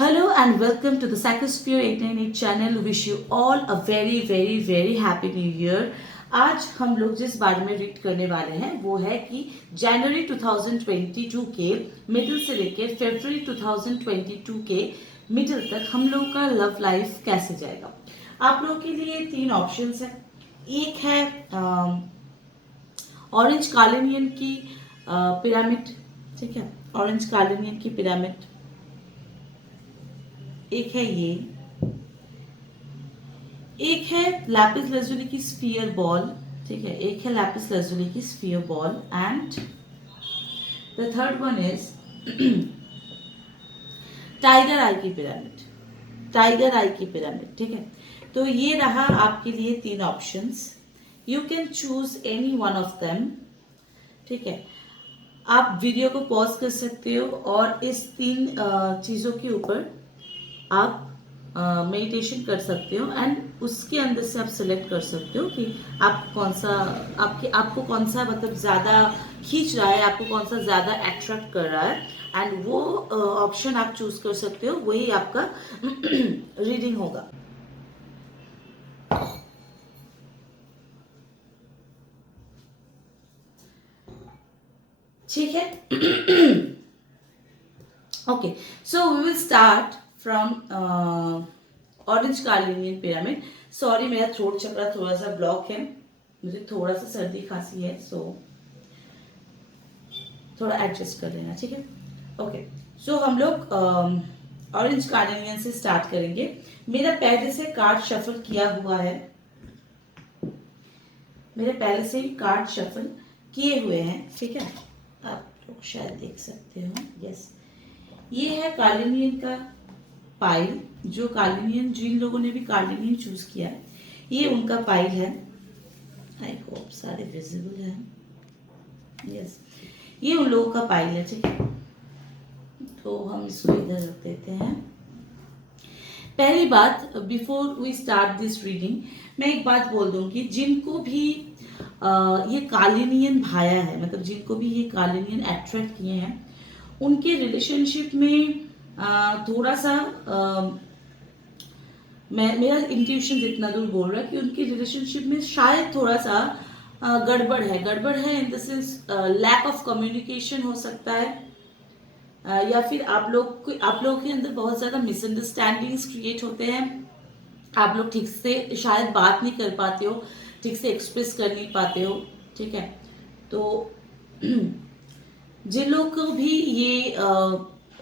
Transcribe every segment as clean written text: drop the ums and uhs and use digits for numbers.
Hello and welcome to the Psychosphere 898 channel. Wish you all a very happy new year. आज हम लोग जिस बारे में रीड करने वाले हैं वो है कि जनवरी 2022 के मिडिल से लेकर फरवरी 2022 के मिडिल तक हम लोग का लव लाइफ कैसे जाएगा। आप लोगों के लिए तीन ऑप्शंस हैं। एक है ऑरेंज कार्लिनियन की पिरामिड, ठीक है, ऑरेंज कार्लिनियन की पिरामिड। एक है ये, एक है लैपिस लाजुली की स्फीयर बॉल, ठीक है, एक है लैपिस लाजुली की sphere ball and the third one is tiger eye की पिरामिड, टाइगर आई की पिरामिड, ठीक है। तो ये रहा आपके लिए तीन options. You can choose any one of them, ठीक है। आप वीडियो को पॉज कर सकते हो और इस तीन चीजों के ऊपर आप मेडिटेशन कर सकते हो एंड उसके अंदर से आप सिलेक्ट कर सकते हो कि आप कौन सा आपको कौन सा मतलब ज़्यादा खींच रहा है, आपको कौन सा ज़्यादा अट्रैक्ट कर रहा है एंड वो ऑप्शन आप चूज कर सकते हो, वही आपका रीडिंग होगा। ठीक है। Okay, so we will start from orange carnelian pyramid. Sorry, मेरा थ्रोट चक्र थोड़ा सा ब्लॉक है, मुझे थोड़ा सा सर्दी खांसी है, सो थोड़ा एडजस्ट कर लेना, ठीक है। ओके, सो हम लोग ऑरेंज कार्लिनियन से स्टार्ट करेंगे। मेरा पहले से कार्ड शफल किया हुआ है, मेरे पहले से ही कार्ड शफल किए हुए हैं, ठीक है। आप लोग शायद देख सकते हो, यस, ये है कार्लिनियन का पाइल। जो कार्लिनियन, जिन लोगों ने भी कार्लिनियन चूज किया है, ये उनका पाइल है। आई होप सारे विजिबल है, यस, ये उन लोगों का पाइल है, ठीक है। तो हम इसको इधर रख देते हैं। पहली बात, before we start this reading, मैं एक बात बोल दूंगी, जिनको भी ये कार्लिनियन भाया है, मतलब जिनको भी ये कार्लिनियन अट्रैक्ट किए हैं, उनके रिलेशनशिप में थोड़ा सा मेरा इंट्यूशन जितना दूर बोल रहा है कि उनकी रिलेशनशिप में शायद थोड़ा सा गड़बड़ है। गड़बड़ है in the sense lack of communication हो सकता है, या फिर आप लोग के अंदर बहुत ज़्यादा मिसअंडरस्टैंडिंग्स क्रिएट होते हैं। आप लोग ठीक से शायद बात नहीं कर पाते हो, ठीक से एक्सप्रेस कर नहीं पाते हो, ठीक है। तो जिन लोगों को भी ये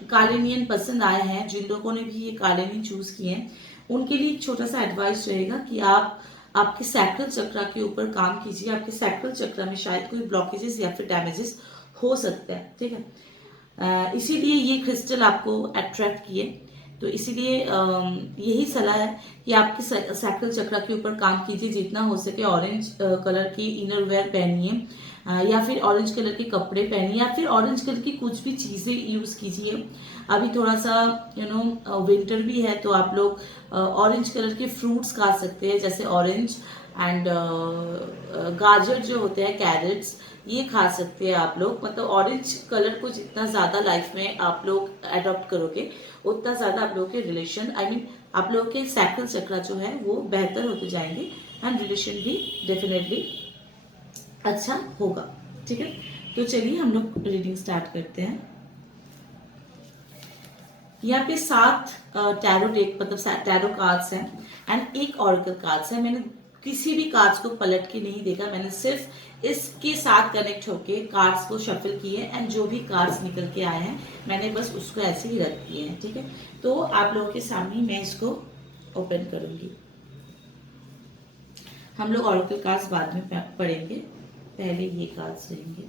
कार्लिनियन पसंद आए हैं, जिन लोगों ने भी ये कार्लिनियन चूज किए हैं, उनके लिए एक छोटा सा एडवाइस रहेगा कि आप आपके सैक्रल चक्र के ऊपर काम कीजिए। आपके सैक्रल चक्र में शायद कोई ब्लॉकेजेस या फिर डैमेजेस हो सकते हैं, ठीक है। इसीलिए ये क्रिस्टल आपको अट्रैक्ट किए। तो इसीलिए यही सलाह है कि आपके सैक्रल चक्र के ऊपर काम कीजिए, जितना हो सके ऑरेंज कलर की इनर वेयर पहनिए, या फिर ऑरेंज कलर के कपड़े पहनिए, या फिर ऑरेंज कलर की कुछ भी चीज़ें यूज़ कीजिए। अभी थोड़ा सा विंटर भी है, तो आप लोग ऑरेंज कलर के फ्रूट्स खा सकते हैं, जैसे ऑरेंज एंड गाजर जो होते हैं, कैरेट्स, ये खा सकते हैं आप लोग। मतलब ऑरेंज कलर को जितना ज़्यादा लाइफ में आप लोग अडॉप्ट करोगे, उतना ज़्यादा आप लोगों के रिलेशन, आई मीन आप लोगों के सैक्रल चक्र जो है वो बेहतर होते जाएंगे एंड रिलेशन भी डेफिनेटली अच्छा होगा, ठीक है। तो चलिए हम लोग रीडिंग स्टार्ट करते हैं। यहाँ पे 7 टैरो डेक, मतलब टैरो कार्ड्स हैं एंड एक ऑरेकल कार्ड्स है। मैंने किसी भी कार्ड्स को पलट के नहीं देखा, मैंने सिर्फ इसके साथ कनेक्ट होके कार्ड्स को शफल किए एंड जो भी कार्ड्स निकल के आए हैं मैंने बस उसको ऐसे ही रख दिए हैं, ठीक है। तो आप लोगों के सामने मैं इसको ओपन करूंगी। हम लोग ऑरेकल कार्ड्स बाद में पढ़ेंगे, पहले ये कार्ड्स रहेंगे।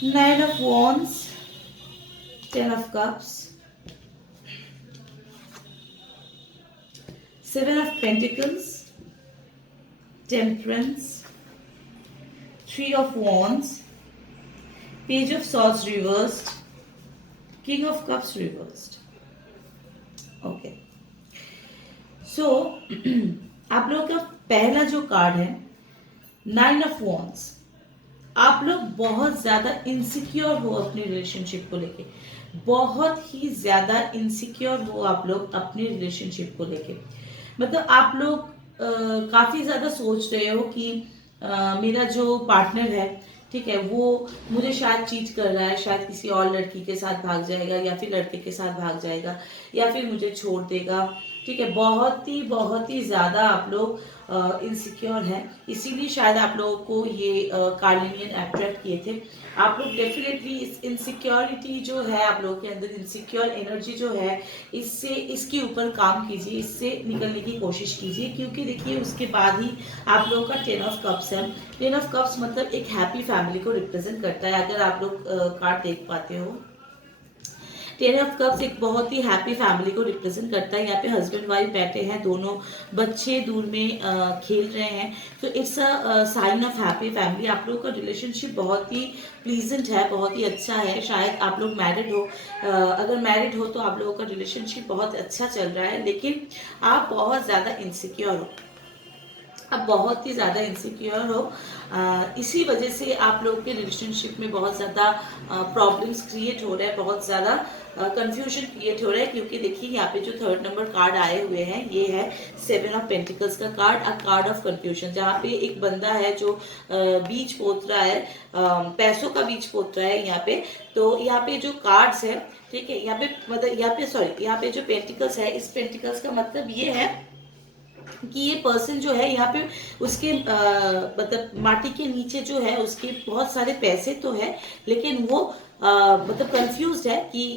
Nine of Wands, 10 of Cups, 7 of Pentacles, Temperance, 3 of Wands, Page of Swords reversed, King of Cups reversed. Okay. सो आप लोगों का पहला जो कार्ड है 9 ऑफ वॉन्ड्स। आप लोग बहुत ज्यादा इनसिक्योर हो अपने रिलेशनशिप को लेके, बहुत ही ज्यादा इनसिक्योर हो आप लोग अपने रिलेशनशिप को लेके। मतलब आप लोग काफी ज्यादा सोच रहे हो कि मेरा जो पार्टनर है, ठीक है, वो मुझे शायद चीट कर रहा है, शायद किसी और लड़की के साथ भाग जाएगा या फिर लड़के के साथ भाग जाएगा या फिर मुझे छोड़ देगा। ठीक है, बहुत ही ज्यादा आप लोग इनसिक्योर हैं, इसीलिए शायद आप लोगों को ये कार्लिनियन अट्रैक्ट किए थे। आप लोग डेफिनेटली इस इनसिक्योरिटी जो है आप लोगों के अंदर, इनसिक्योर एनर्जी जो है, इसके ऊपर काम कीजिए, इससे निकलने की कोशिश कीजिए। क्योंकि देखिए उसके बाद ही आप लोगों का 10 ऑफ कप्स है। 10 ऑफ कप्स मतलब एक हैप्पी फैमिली को रिप्रेजेंट करता है। अगर आप लोग कार्ड देख पाते हो, 10 ऑफ कप्स एक बहुत ही हैप्पी फैमिली को रिप्रेजेंट करता है। यहाँ पे हस्बैंड वाइफ बैठे हैं, दोनों बच्चे दूर में खेल रहे हैं, तो it's a sign of happy family. आप लोगों का रिलेशनशिप बहुत ही प्लीजेंट है, बहुत ही अच्छा है। शायद आप लोग मैरिड हो, अगर मैरिड हो तो आप लोगों का रिलेशनशिप बहुत अच्छा चल रहा है, लेकिन आप बहुत ज़्यादा इनसिक्योर हो, आप बहुत ही ज़्यादा इनसिक्योर हो। इसी वजह से आप लोगों के रिलेशनशिप में बहुत ज़्यादा प्रॉब्लम्स क्रिएट हो रहे हैं, बहुत ज़्यादा कंफ्यूजन क्रिएट हो रहा है। क्योंकि देखिए यहाँ पे जो 3rd नंबर कार्ड आए हुए हैं, ये है 7 ऑफ पेंटिकल्स का card, a card of confusion, जहाँ पे एक बंदा है जो बीज पोत रहा है, पैसों का बीज पोत रहा है यहाँ पे। तो यहाँ पे जो कार्ड्स है, ठीक है, यहाँ पे मतलब यहाँ पे जो पेंटिकल्स है, इस पेंटिकल्स का मतलब ये है कि ये पर्सन जो है यहाँ पे उसके मतलब माटी के नीचे जो है उसके बहुत सारे पैसे तो है, लेकिन वो मतलब कंफ्यूज्ड है कि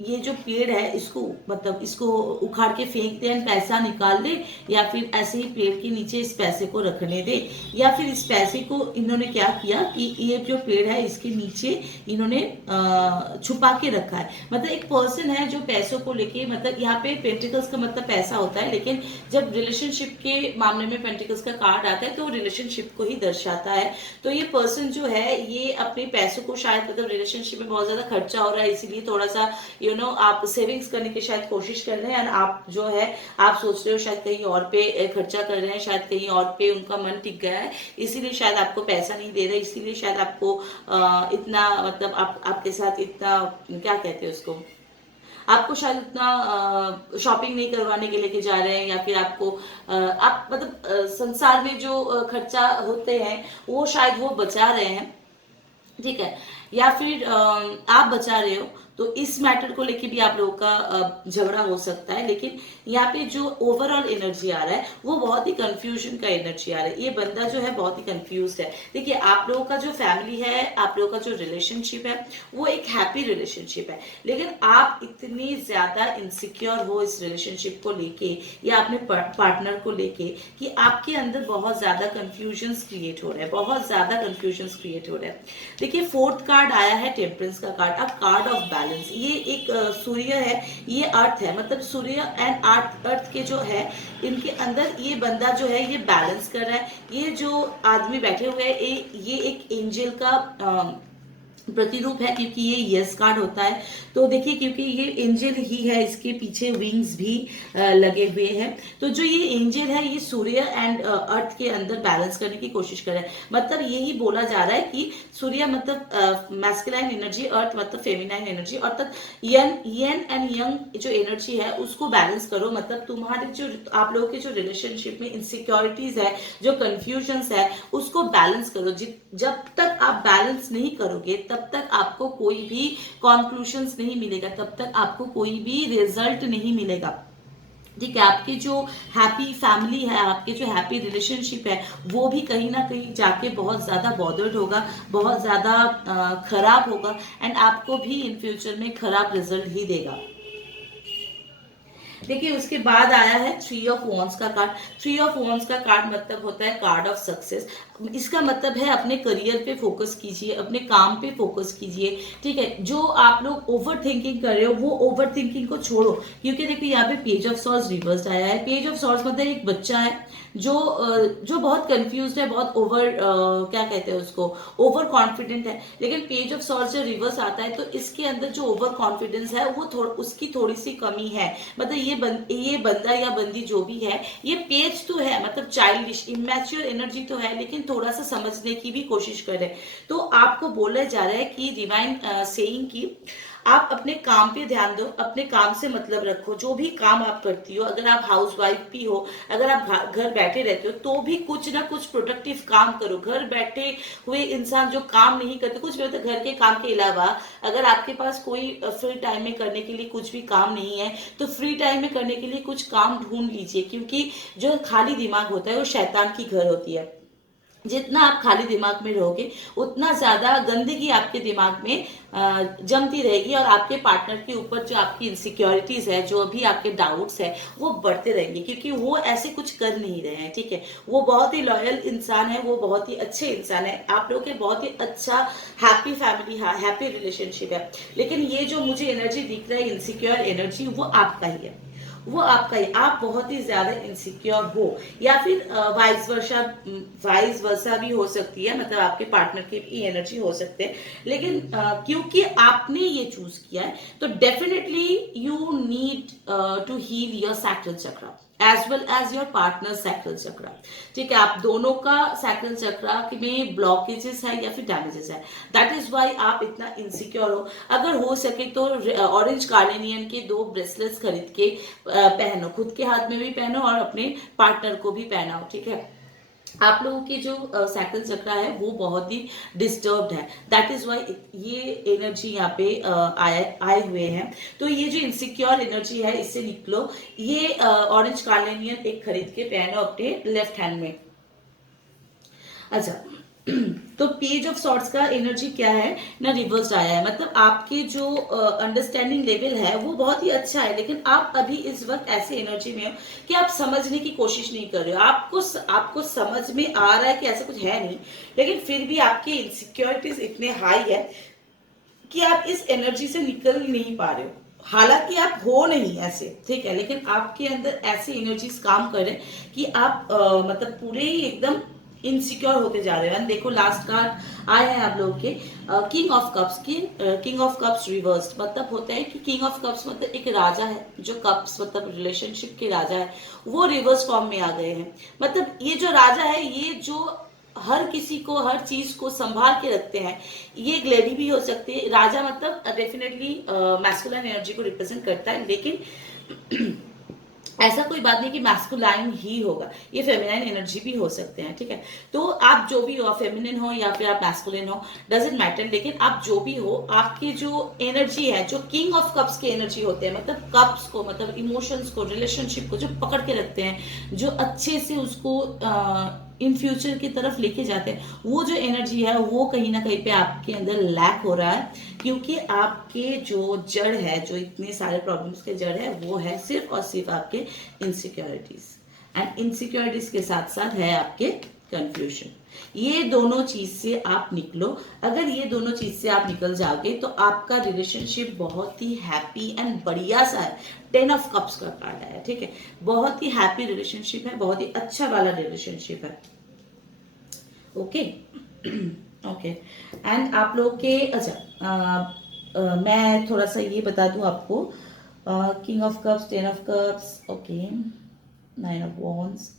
ये जो पेड़ है इसको मतलब इसको उखाड़ के फेंक दे एंड पैसा निकाल दे, या फिर ऐसे ही पेड़ के नीचे इस पैसे को रखने दे, या फिर इस पैसे को इन्होंने क्या किया कि ये जो पेड़ है इसके नीचे इन्होंने छुपा के रखा है। मतलब एक पर्सन है जो पैसों को लेके, मतलब यहाँ पे पेंटिकल्स का मतलब पैसा होता है, लेकिन जब रिलेशनशिप के मामले में पेंटिकल्स का कार्ड आता है तो रिलेशनशिप को ही दर्शाता है। तो ये पर्सन जो है ये अपने पैसों को शायद मतलब रिलेशनशिप में बहुत ज्यादा खर्चा हो रहा है, इसीलिए थोड़ा सा आप सेविंग्स करने की शायद कोशिश कर रहे हैं, और आप जो है आप सोच रहे हो शायद कहीं और पे खर्चा कर रहे हैं, शायद कहीं और पे उनका मन टिक गया है, इसीलिए शायद आपको पैसा नहीं दे रहे, इसीलिए शायद आपको इतना मतलब आपके साथ इतना क्या कहते हैं उसको, आपको शायद उतना शॉपिंग नहीं करवाने के लेके जा रहे हैं, या फिर आपको आप मतलब संसार में जो खर्चा होते हैं वो शायद वो बचा रहे हैं, ठीक है, या फिर आप बचा रहे हो। तो इस मैटर को लेके भी आप लोगों का झगड़ा हो सकता है, लेकिन यहाँ पे जो ओवरऑल एनर्जी आ रहा है वो बहुत ही कंफ्यूजन का एनर्जी आ रहा है। ये बंदा जो है बहुत ही कंफ्यूज है। देखिए आप लोगों का जो फैमिली है, आप लोगों का जो रिलेशनशिप है वो एक हैप्पी रिलेशनशिप है, लेकिन आप इतनी ज्यादा इनसिक्योर हो इस रिलेशनशिप को लेके या अपने पार्टनर को लेके कि आपके अंदर बहुत ज्यादा कंफ्यूजन क्रिएट हो रहे हैं, बहुत ज्यादा कंफ्यूजन क्रिएट हो रहे हैं। देखिए 4th कार्ड आया है टेम्परेंस का कार्ड, अब कार्ड ऑफ बैलेंस। ये एक सूर्य है, ये अर्थ है, मतलब सूर्य एंड अर्थ के जो है इनके अंदर ये बंदा जो है ये बैलेंस कर रहा है। ये जो आदमी बैठे हुए हैं ये एक एंजल का प्रतिरूप है, क्योंकि ये यस कार्ड होता है। तो देखिए क्योंकि ये एंजल ही है, इसके पीछे विंग्स भी लगे हुए हैं, तो जो ये एंजल है ये सूर्य एंड अर्थ के अंदर बैलेंस करने की कोशिश कर रहा है। मतलब यही बोला जा रहा है कि सूर्य मतलब मैस्कुलाइन एनर्जी, अर्थ मतलब फेमिनाइन एनर्जी, अर्थात येन एंड यंग जो एनर्जी है उसको बैलेंस करो। मतलब तुम्हारे जो आप लोगों के जो रिलेशनशिप में इनसिक्योरिटीज है, जो कंफ्यूजन्स है, उसको बैलेंस करो। जब तक आप बैलेंस नहीं करोगे तब तक आपको कोई भी कॉन्क्लूजन्स नहीं मिलेगा, तब तक आपको कोई भी रिजल्ट नहीं मिलेगा, ठीक है। आपकी जो हैप्पी फैमिली है, आपके जो हैप्पी रिलेशनशिप है, वो भी कहीं ना कहीं जाके बहुत ज्यादा बॉदर्ड होगा, बहुत ज्यादा खराब होगा, एंड आपको भी इन फ्यूचर में खराब रिजल्ट ही देगा। देखिए उसके बाद आया है 3 ऑफ वॉन्ड्स का कार्ड। 3 ऑफ वॉन्ड्स का कार्ड मतलब होता है कार्ड ऑफ सक्सेस। इसका मतलब है अपने करियर पे फोकस कीजिए, अपने काम पे फोकस कीजिए, ठीक है। जो आप लोग ओवर थिंकिंग कर रहे हो वो ओवर थिंकिंग को छोड़ो, क्योंकि देखिए यहाँ पे पेज ऑफ सॉर्ड्स रिवर्स आया है। पेज ऑफ सॉर्ड्स मतलब एक बच्चा है जो बहुत कंफ्यूज है, बहुत ओवर क्या कहते हैं उसको, ओवर कॉन्फिडेंट है। लेकिन पेज ऑफ सॉर्ड्स जो रिवर्स आता है तो इसके अंदर जो ओवर कॉन्फिडेंस है वो उसकी थोड़ी सी कमी है। मतलब ये बंदा या बंदी जो भी है, ये पेज तो है, मतलब चाइल्डिश इमेच्योर एनर्जी तो है, लेकिन थोड़ा सा समझने की भी कोशिश करे। तो आपको बोला जा रहा है कि डिवाइन सेइंग की आप अपने काम पे ध्यान दो, अपने काम से मतलब रखो। जो भी काम आप करती हो, अगर आप हाउस वाइफ भी हो, अगर आप घर बैठे रहते हो, तो भी कुछ ना कुछ प्रोडक्टिव काम करो। घर बैठे हुए इंसान जो काम नहीं करते, कुछ भी होता है घर के काम के अलावा, अगर आपके पास कोई फ्री टाइम में करने के लिए कुछ भी काम नहीं है, तो फ्री टाइम में करने के लिए कुछ काम ढूंढ लीजिए, क्योंकि जो खाली दिमाग होता है वो शैतान की घर होती है। जितना आप खाली दिमाग में रहोगे, उतना ज्यादा गंदगी आपके दिमाग में जमती रहेगी, और आपके पार्टनर के ऊपर जो आपकी इनसिक्योरिटीज है, जो भी आपके डाउट्स है, वो बढ़ते रहेंगे, क्योंकि वो ऐसे कुछ कर नहीं रहे हैं। ठीक है, वो बहुत ही लॉयल इंसान है, वो बहुत ही अच्छे इंसान है, आप लोग के बहुत ही अच्छा हैप्पी फैमिली, हैप्पी रिलेशनशिप है। लेकिन ये जो मुझे एनर्जी दिख रहा है, इनसिक्योर एनर्जी, वो आपका ही है, वो आपका ही। आप बहुत ही ज्यादा इनसिक्योर हो, या फिर वाइस वर्सा भी हो सकती है, मतलब आपके पार्टनर की भी एनर्जी हो सकते हैं। लेकिन क्योंकि आपने ये चूज किया है, तो definitely you need to heal your sacral chakra as well as your partner sacral chakra. ठीक है, आप दोनों का सैक्रल चक्र में ब्लॉकेजेस है या फिर डैमेजेस है, दैट इज वाई आप इतना इनसिक्योर हो। अगर हो सके तो ऑरेंज कार्डेनियन के 2 ब्रेसलेट्स खरीद के पहनो, खुद के हाथ में भी पहनो और अपने पार्टनर को भी पहनाओ। ठीक है, आप लोगों की जो सैक्रल चक्र है वो बहुत ही डिस्टर्ब्ड है, दैट इज वाई ये एनर्जी यहाँ पे आए हुए हैं। तो ये जो इनसिक्योर एनर्जी है, इससे निकलो। ये ऑरेंज कार्लेनियन एक खरीद के पहनो अपने लेफ्ट हैंड में। अच्छा, तो पेज ऑफ सॉर्ट्स का एनर्जी क्या है ना, रिवर्स आया है, मतलब आपके जो अंडरस्टैंडिंग लेवल है वो बहुत ही अच्छा है, लेकिन आप अभी इस वक्त ऐसे एनर्जी में हो कि आप समझने की कोशिश नहीं कर रहे हो। आपको समझ में आ रहा है कि ऐसा कुछ है नहीं, लेकिन फिर भी आपकी इनसिक्योरिटीज इतने हाई है कि आप इस एनर्जी से निकल नहीं पा रहे हो। हालांकि आप हो नहीं ऐसे, ठीक है, लेकिन आपके अंदर ऐसी एनर्जीज काम कर रहे हैं कि आप मतलब पूरे ही एकदम इनसिक्योर होते जा रहे हैं। देखो लास्ट कार्ड आए हैं आप लोग के किंग ऑफ कप्स की। किंग ऑफ कप्स रिवर्स्ड मतलब होता है कि किंग ऑफ कप्स मतलब एक राजा है, जो कप्स मतलब रिलेशनशिप के राजा है, वो रिवर्स फॉर्म में आ गए हैं। मतलब ये जो राजा है, ये जो हर किसी को हर चीज को संभाल के रखते हैं, ये एक लेडी भी हो सकती है। राजा मतलब डेफिनेटली मैस्कुलाइन एनर्जी को रिप्रेजेंट करता है, लेकिन ऐसा कोई बात नहीं कि मैस्कुलाइन ही होगा, ये फेमिनाइन एनर्जी भी हो सकते हैं। ठीक है, तो आप जो भी हो, फेमिनिन हो या फिर आप मैस्कुलिन हो, डजेंट मैटर, लेकिन आप जो भी हो, आपकी जो एनर्जी है, जो किंग ऑफ कप्स की एनर्जी होते हैं, मतलब कप्स को, मतलब इमोशंस को, रिलेशनशिप को जो पकड़ के रखते हैं, जो अच्छे से उसको इन फ्यूचर की तरफ लेके जाते हैं, वो जो एनर्जी है वो कहीं ना कहीं पे आपके अंदर लैक हो रहा है, क्योंकि आपके जो जड़ है, जो इतने सारे प्रॉब्लम्स के जड़ है, वो है सिर्फ और सिर्फ आपके इनसिक्योरिटीज, एंड इनसिक्योरिटीज के साथ साथ है आपके कंफ्यूजन। ये दोनों चीज से आप निकलो। अगर ये दोनों चीज से आप निकल जाओगे तो आपका रिलेशनशिप बहुत ही हैप्पी एंड बढ़िया सा है। 10 ऑफ कप्स का कार्ड है, ठीक है, बहुत ही हैप्पी रिलेशनशिप है, बहुत ही अच्छा वाला रिलेशनशिप है। ओके ओके, एंड आप लोग के अच्छा मैं थोड़ा सा ये बता दूं आपको, king of cups, 10 of cups, okay, 9 of wands,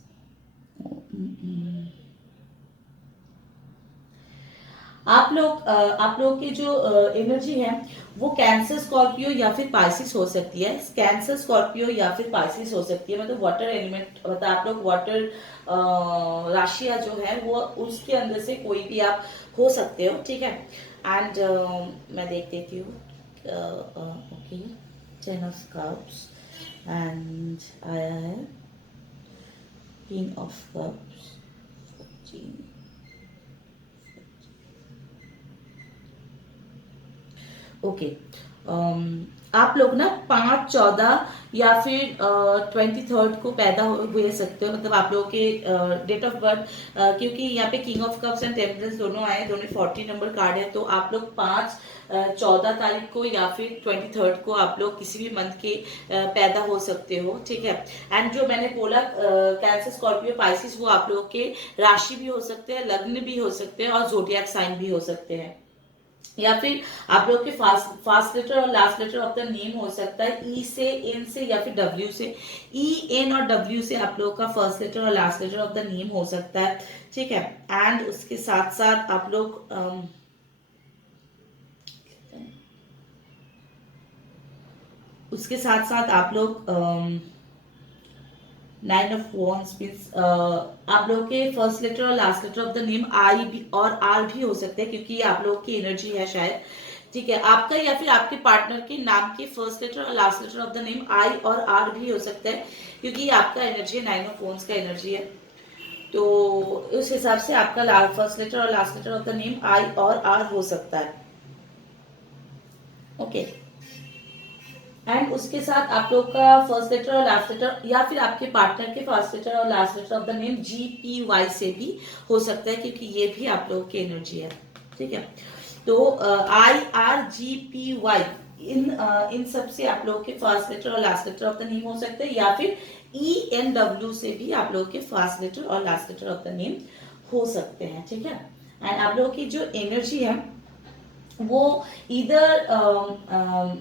आप लोग की जो एनर्जी है वो कैंसर, स्कॉर्पियो या फिर पाइसिस हो सकती है। कैंसर, स्कॉर्पियो या फिर पाइसिस हो सकती है, मतलब वाटर एलिमेंट, मतलब आप लोग वाटर राशिया जो है वो उसके अंदर से कोई भी आप हो सकते हो। ठीक है, एंड मैं देख देती हूँ। ओके, 10 ऑफ कप्स एंड आया है किंग ऑफ कप्स, 14, ओके। आप लोग ना 5/14 या फिर 23rd को पैदा हुए सकते हो, मतलब आप लोगों के डेट ऑफ बर्थ, क्योंकि यहाँ पे king of cups and temperance दोनों आए, दोनों 40 नंबर कार्ड है, तो आप लोग 5-14 तारीख को या फिर 23rd को आप लोग किसी भी मंथ के पैदा हो सकते हो। ठीक है, एंड जो मैंने बोला कैंसर, स्कॉर्पियो, पाइसिस, वो आप लोगों के राशि भी हो सकते हैं, लग्न भी हो सकते हैं और जोडियाक साइन भी हो सकते हैं। या फिर आप लोग के फास्ट लेटर और last letter of the name हो सकता है ई से, एन से या फिर डब्ल्यू से। ई, एन और डब्ल्यू से आप लोगों का फर्स्ट लेटर और last letter of the name हो सकता है, ठीक है। एंड उसके साथ साथ आप लोग नाइन ऑफ वॉन्स मीन्स आप लोगों के फर्स्ट लेटर और last letter of the name I भी और आर भी हो सकते हैं, क्योंकि ये आप लोगों की एनर्जी है शायद, ठीक है। आपका या फिर आपके पार्टनर के नाम के फर्स्ट लेटर और last letter of the name I और आर भी हो सकता है, क्योंकि ये आपका एनर्जी है, नाइन ऑफ वॉन्स का एनर्जी है। तो उस हिसाब से आपका फर्स्ट लेटर और last letter of the name I और आर हो सकता है, ओके। एंड उसके साथ आप लोग का फर्स्ट लेटर और लास्ट लेटर या फिर आपके पार्टनर के फर्स्ट लेटर और last letter of the name G, P, Y से भी हो सकता है, क्योंकि ये भी आप लोगों की एनर्जी है, ठीक है। तो I, R, G, P, Y इन सब से आप लोगों के फर्स्ट लेटर और last letter of the name हो सकते हैं, या फिर ई, एन, डब्ल्यू से भी आप लोगों के फर्स्ट लेटर और last letter of the name हो सकते हैं, ठीक है। एंड आप लोगों की जो एनर्जी है वो इधर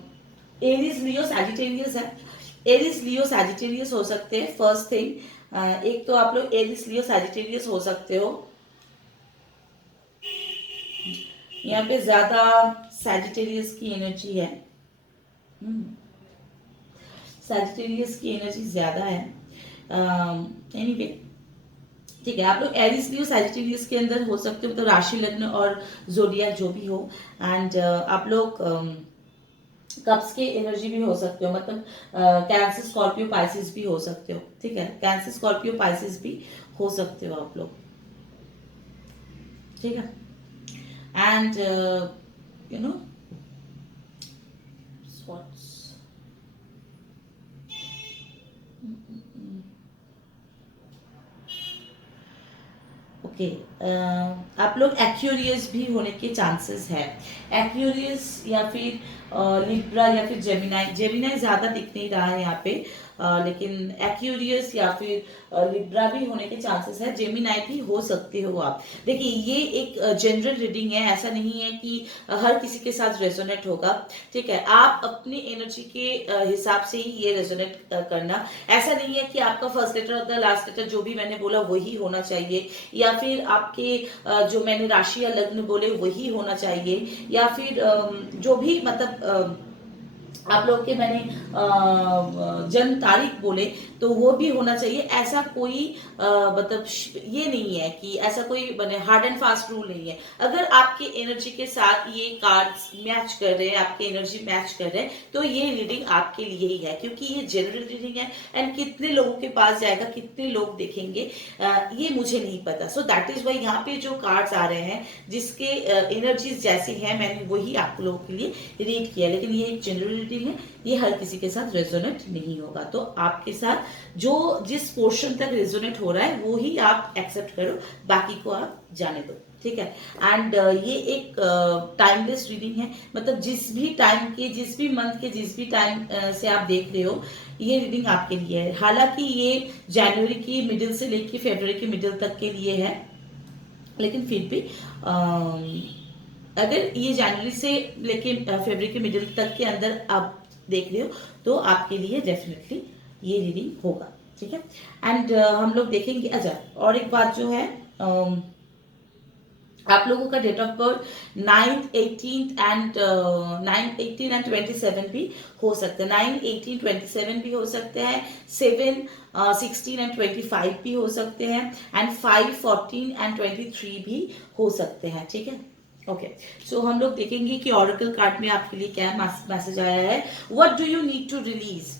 एरीज, लियो, सैजिटेरियस है। एरीज, लियो, सैजिटेरियस हो सकते हैं, फर्स्ट थिंग। एक तो आप लोग एरीज, लियो, सैजिटेरियस हो सकते हो। यहाँ पे ज्यादा सैजिटेरियस की एनर्जी है, सैजिटेरियस की एनर्जी ज्यादा है, एनीवे ठीक है। आप लोग एरीज, लियो, सैजिटेरियस के अंदर हो सकते हो, तो राशि, लग्न और जोडिया जो भी हो। एंड आप लोग कप्स के एनर्जी भी हो सकते हो, मतलब कैंसर, स्कॉर्पियो, पाइसिस भी हो सकते हो, ठीक है। कैंसर, स्कॉर्पियो, पाइसिस भी हो सकते हो आप लोग, ठीक है। एंड यू नो ओके, आप लोग एक्यूरियस भी होने के चांसेस है। एक्यूरियस या फिर लिब्रा या फिर जेमिनाई। जेमिनाई ज्यादा दिख नहीं रहा है यहाँ पे, लेकिन एक्यूरियस या फिर लिब्रा भी होने के चांसेस है। जेमिनाई भी हो सकते हो आप। देखिए ये एक जनरल रीडिंग है, ऐसा नहीं है कि हर किसी के साथ रेजोनेट होगा, ठीक है। आप अपनी एनर्जी के हिसाब से ही ये रेजोनेट करना। ऐसा नहीं है कि आपका फर्स्ट लेटर और द लास्ट लेटर जो भी मैंने बोला वही होना चाहिए, या फिर आपके जो मैंने राशि या लग्न बोले वही होना चाहिए, या फिर जो भी मतलब आप लोग के मैंने जन्म तारीख बोले तो वो भी होना चाहिए। ऐसा कोई मतलब ये नहीं है कि ऐसा कोई बने हार्ड एंड फास्ट रूल नहीं है। अगर आपके एनर्जी के साथ ये कार्ड्स मैच कर रहे हैं, आपके एनर्जी मैच कर रहे हैं, तो ये रीडिंग आपके लिए ही है, क्योंकि ये जनरल रीडिंग है। एंड कितने लोगों के पास जाएगा, कितने लोग देखेंगे, ये मुझे नहीं पता। सो दैट इज वाई यहाँ पे जो कार्ड्स आ रहे हैं जिसके एनर्जीज जैसे हैं, मैंने वही आप लोगों के लिए रीड किया। लेकिन ये एक जनरल रीडिंग है, ये हर किसी के साथ रेजोनेट नहीं होगा। तो आपके साथ जो जिस पोर्शन तक रेजोनेट हो रहा है वो ही आप एक्सेप्ट करो, बाकी को आप जाने दो, ठीक है। एंड ये एक टाइमलेस रीडिंग है, मतलब जिस भी टाइम के, जिस भी मंथ के, जिस भी टाइम से आप देख रहे हो, ये रीडिंग आपके लिए है। हालांकि ये जनवरी की मिडिल से लेके फरवरी की मिडिल तक के लिए है, लेकिन फिर भी अगर ये जनवरी से लेके फरवरी के मिडिल तक के अंदर आप देख रहे हो तो आपके लिए डेफिनेटली ये रीडिंग होगा, ठीक है। एंड हम लोग देखेंगे। अच्छा, और एक बात जो है, आप लोगों का date of birth 9th, 18th and 9, 18 एंड 27 भी हो सकते हैं। 9, 18, 27 भी हो सकते हैं। 7, 16 एंड 25 भी हो सकते हैं। एंड 5, 14 एंड 23 भी हो सकते हैं, ठीक है। ओके, सो हम लोग देखेंगे कि ऑरेकल कार्ड में आपके लिए क्या मैसेज आया है। What do you need to release,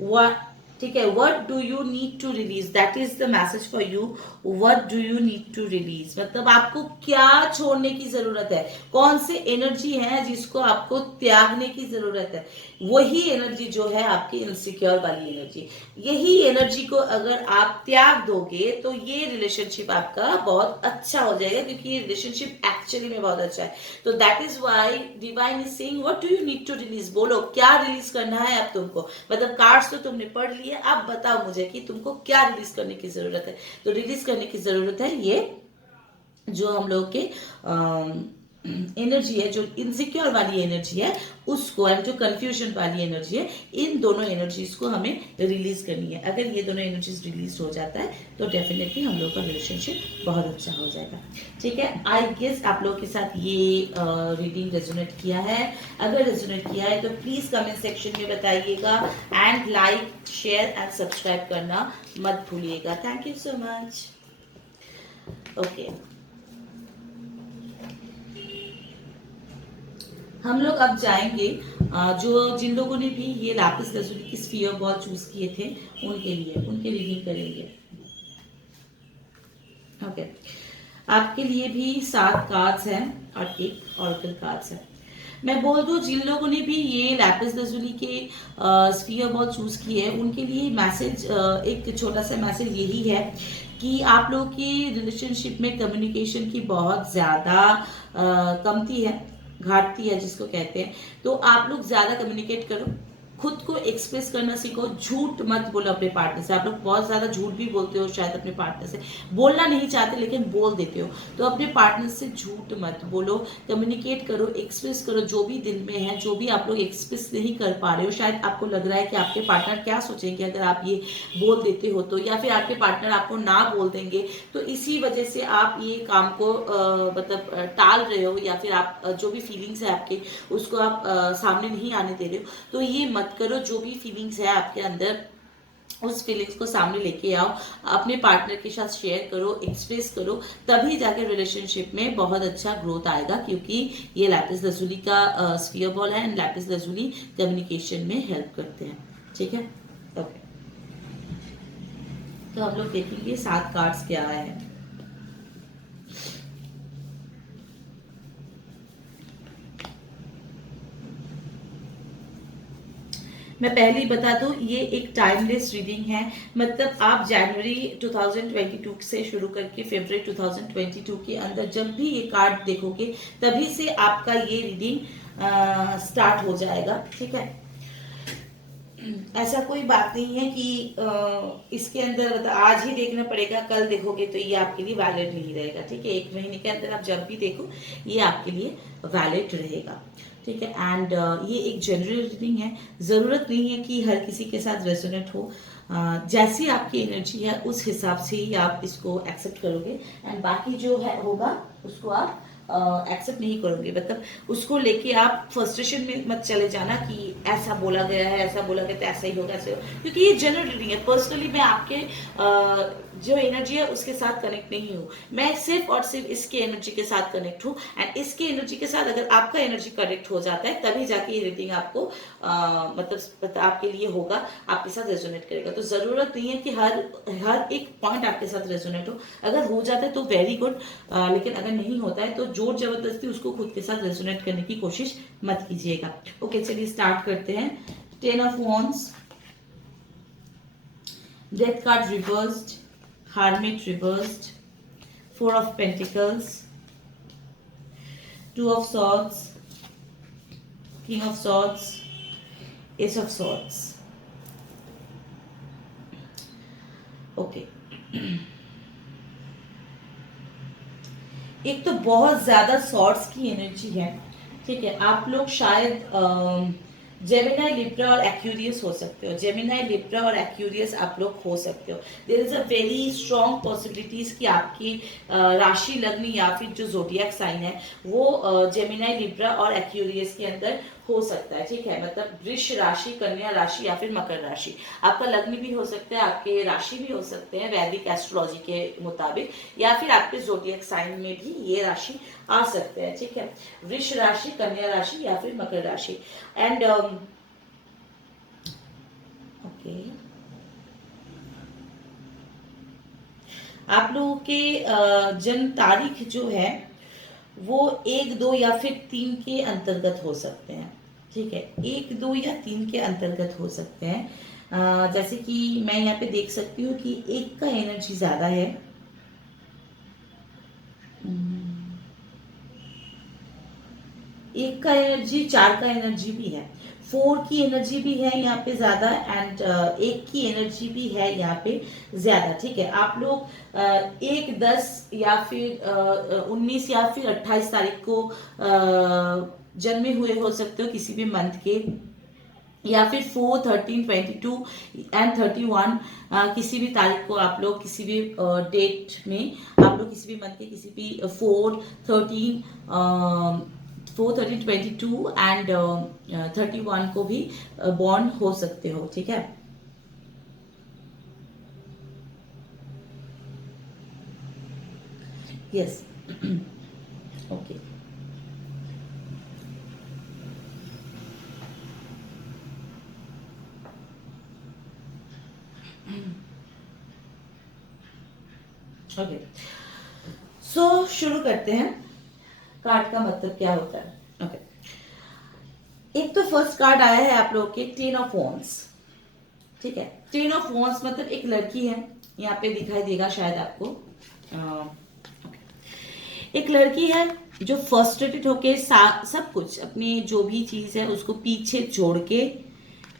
what, ठीक है। What do you need to release, that is the message for you. What do you need to release मतलब आपको क्या छोड़ने की जरूरत है, कौन से एनर्जी है जिसको आपको त्यागने की जरूरत है। वही एनर्जी जो है आपकी इनसिक्योर वाली एनर्जी, यही एनर्जी को अगर आप त्याग दोगे तो ये रिलेशनशिप आपका बहुत अच्छा हो जाएगा, क्योंकि ये रिलेशनशिप एक्चुअली में बहुत अच्छा है। तो that is why divine is saying what do you need to release. बोलो क्या रिलीज करना है अब तुमको, मतलब कार्ड्स तो तुमने पढ़ लिए, अब बताओ मुझे कि तुमको क्या रिलीज करने की जरूरत है। तो रिलीज करने की जरूरत है ये जो हम लोग के एनर्जी है, जो इनसिक्योर वाली एनर्जी है उसको, और जो कंफ्यूजन वाली एनर्जी है, इन दोनों एनर्जीज को हमें रिलीज करनी है। अगर ये दोनों एनर्जीज रिलीज हो जाता है तो डेफिनेटली हम लोग का रिलेशनशिप बहुत अच्छा हो जाएगा। ठीक है, आई गेस आप लोगों के साथ ये रीडिंग रेजोनेट किया है। अगर रेजोनेट किया है तो प्लीज कमेंट सेक्शन में बताइएगा, and like share and subscribe करना मत भूलिएगा। Thank you so much. Okay, हम लोग अब जाएंगे जो जिन लोगों ने भी ये लैपिस लजुली की स्फीयर बॉल चूज किए थे उनके लिए, उनकी रीडिंग करेंगे। ओके, आपके लिए भी 7 कार्ड्स हैं और एक ऑरेकल कार्ड्स है। मैं बोल दूं, जिन लोगों ने भी ये लैपिस लजुली के स्फीयर बॉल चूज किए हैं उनके लिए मैसेज, एक छोटा सा मैसेज यही है कि आप लोगों की रिलेशनशिप में कम्युनिकेशन की बहुत ज़्यादा कमती है, घाटती है जिसको कहते हैं। तो आप लोग ज़्यादा कम्युनिकेट करो, खुद को एक्सप्रेस करना सीखो, झूठ मत बोलो अपने पार्टनर से। आप लोग बहुत ज़्यादा झूठ भी बोलते हो शायद अपने पार्टनर से, बोलना नहीं चाहते लेकिन बोल देते हो। तो अपने पार्टनर से झूठ मत बोलो, कम्युनिकेट करो, एक्सप्रेस करो जो भी दिल में है, जो भी आप लोग एक्सप्रेस नहीं कर पा रहे हो। शायद आपको लग रहा है कि आपके पार्टनर क्या सोचेंगे अगर आप ये बोल देते हो तो, या फिर आपके पार्टनर आपको ना बोल देंगे, तो इसी वजह से आप ये काम को मतलब टाल रहे हो, या फिर आप जो भी फीलिंग्स है आपके उसको आप सामने नहीं आने दे रहे हो। तो ये मत करो, जो भी फीलिंग्स है आपके अंदर उस फीलिंग्स को सामने लेके आओ, अपने पार्टनर के साथ शेयर करो, एक्सप्रेस करो, तभी जाके रिलेशनशिप में बहुत अच्छा ग्रोथ आएगा। क्योंकि ये लैपिस लजुली का स्फीयर बॉल है, एंड लैपिस लजुली कम्युनिकेशन में हेल्प करते हैं। ठीक है, ओके, तो हम लोग देखेंगे 7 कार्ड्स क्या आए हैं। मैं पहले ही बता दूं, ये एक टाइमलेस रीडिंग है। मतलब आप जनवरी 2022 से शुरू करके फरवरी 2022 के अंदर जब भी ये कार्ड देखोगे तभी से आपका ये रीडिंग स्टार्ट हो जाएगा। ठीक है, ऐसा कोई बात नहीं है कि इसके अंदर मतलब आज ही देखना पड़ेगा, कल देखोगे तो ये आपके लिए वैलिड नहीं रहेगा। ठीक है, 1 महीने के अंदर आप जब भी देखो ये आपके लिए वैलिड रहेगा। ठीक है, एंड ये एक जनरल रीडिंग है, ज़रूरत नहीं है कि हर किसी के साथ रेजोनेट हो। जैसी आपकी एनर्जी है उस हिसाब से ही आप इसको एक्सेप्ट करोगे, एंड बाकी जो है होगा उसको आप एक्सेप्ट नहीं करोगे। मतलब उसको लेके आप फ्रस्ट्रेशन में मत चले जाना कि ऐसा बोला गया है, ऐसा बोला गया तो ऐसा ही होगा, ऐसे होगा। क्योंकि ये जनरल रीडिंग है। पर्सनली मैं आपके जो एनर्जी है उसके साथ कनेक्ट नहीं हूँ, मैं सिर्फ और सिर्फ इसके एनर्जी के साथ कनेक्ट हूँ। एंड इसके एनर्जी के साथ अगर आपका एनर्जी कनेक्ट हो जाता है तभी जाके ये रीडिंग आपको मतलब आपके लिए होगा, आपके साथ रेजोनेट करेगा। तो जरूरत नहीं है कि हर एक पॉइंट आपके साथ रेजोनेट हो। अगर हो जाता है तो वेरी गुड, लेकिन अगर नहीं होता है तो जोर जबरदस्ती उसको खुद के साथ रेजोनेट करने की कोशिश मत कीजिएगा। ओके, चलिए स्टार्ट करते हैं। 10 of wands, death card reversed, Hermit reversed, 4 of Pentacles, 2 of Swords, King of Swords, Ace of Swords. Okay. एक तो बहुत ज्यादा सॉर्ड्स की एनर्जी है। ठीक है, आप लोग शायद जेमिनाई, लिब्रा और एक्यूरियस हो सकते हो। जेमिनाई, लिब्रा और एक्यूरियस आप लोग हो सकते हो। There is a very strong possibilities कि आपकी राशि लग्न या फिर जो जोडियक साइन है वो जेमिनाई, लिब्रा और एक्यूरियस के अंदर हो सकता है। ठीक है, मतलब वृष राशि, कन्या राशि या फिर मकर राशि। आपका लग्न भी हो सकता है, आपके राशि भी हो सकते हैं वैदिक एस्ट्रोलॉजी के मुताबिक, या फिर आपके जोडियक साइन में भी ये राशि आ सकते हैं। ठीक है, वृष राशि, कन्या राशि या फिर मकर राशि। एंड ओके, आप लोगों के जन्म तारीख जो है वो 1, 2 या फिर 3 के अंतर्गत हो सकते हैं। ठीक है, 1, 2 या 3 के अंतर्गत हो सकते हैं। जैसे कि मैं यहाँ पे देख सकती हूँ कि 1 का एनर्जी ज्यादा है, 1 एक का एनर्जी, 4 का एनर्जी भी है, 4 की एनर्जी भी है यहाँ पे ज्यादा, एंड 1 की एनर्जी भी है यहाँ पे ज्यादा। ठीक है, आप लोग 1, 10 या फिर 19 या फिर 28 तारीख को जन्मे हुए हो सकते हो किसी भी मंथ के, या फिर 4, 13, 22 एंड 31 किसी भी तारीख को आप लोग किसी भी डेट में आप लोग किसी भी मंथ के किसी भी 4, 13, 22 एंड 31 को भी बॉर्न हो सकते हो। ठीक है, यस, ओके। ओके, सो शुरू करते हैं, कार्ड का मतलब क्या होता है। ओके, एक तो फर्स्ट कार्ड आया है आप लोगों के 10 ऑफ वॉन्ड्स। ठीक है, 10 ऑफ वॉन्ड्स मतलब एक लड़की है, यहाँ पे दिखाई देगा शायद आपको। एक लड़की है जो फ्रस्ट्रेटेड होके सब कुछ अपनी जो भी चीज है उसको पीछे छोड़ के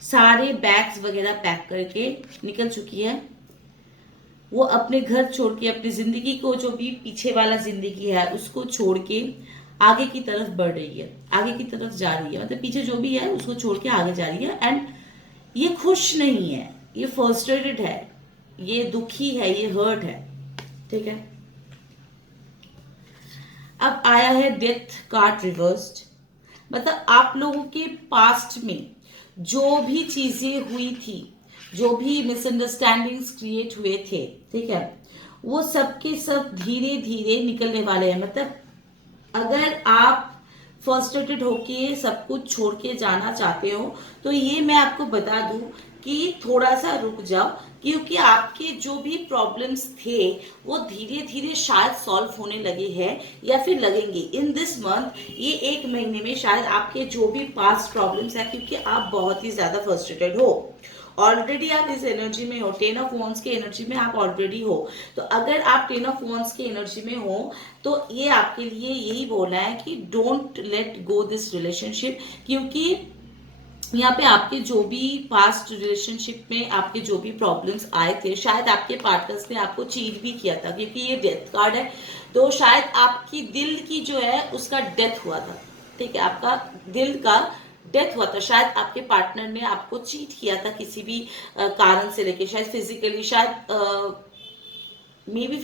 सारे बैग्स वगैरह पैक करके निकल चुकी है। वो अपने घर छोड़ के, अपनी जिंदगी को, जो भी पीछे वाला जिंदगी है उसको छोड़ के आगे की तरफ बढ़ रही है, आगे की तरफ जा रही है, मतलब पीछे जो भी है उसको छोड़ के आगे जा रही है। एंड ये खुश नहीं है, ये फ्रस्ट्रेटेड है, ये दुखी है, ये हर्ट है। ठीक है, अब आया है डेथ कार्ड रिवर्स्ड, मतलब आप लोगों के पास्ट में जो भी चीजें हुई थी, जो भी मिसअंडरस्टैंडिंग्स क्रिएट हुए थे, ठीक है, वो सब के सब धीरे धीरे निकलने वाले हैं। मतलब अगर आप फ्रस्ट्रेटेड होके सब कुछ छोड़ के जाना चाहते हो तो ये मैं आपको बता दूं कि थोड़ा सा रुक जाओ, क्योंकि आपके जो भी प्रॉब्लम्स थे वो धीरे धीरे शायद सॉल्व होने लगे हैं या फिर लगेंगे इन दिस मंथ। ये 1 महीने में शायद आपके जो भी पास्ट प्रॉब्लम्स हैं, क्योंकि आप बहुत ही ज्यादा फ्रस्ट्रेटेड हो, ऑलरेडी आप इस एनर्जी में हो, 10 ऑफ वॉन्ड्स के एनर्जी में आप ऑलरेडी हो। तो अगर आप 10 ऑफ वॉन्ड्स के एनर्जी में हो तो ये आपके लिए यही बोलना है कि don't let go this relationship, क्योंकि यहाँ पे आपके जो भी पास्ट रिलेशनशिप में आपके जो भी प्रॉब्लम्स आए थे, शायद आपके पार्टनर्स ने आपको चीट भी किया था, क्योंकि ये डेथ कार्ड है, तो शायद आपकी दिल की जो है उसका डेथ हुआ था। ठीक है, आपका दिल का डेथ हुआ था, शायद आपके पार्टनर ने आपको चीट किया था किसी भी कारण से लेके, शायद फिजिकली, शायद may be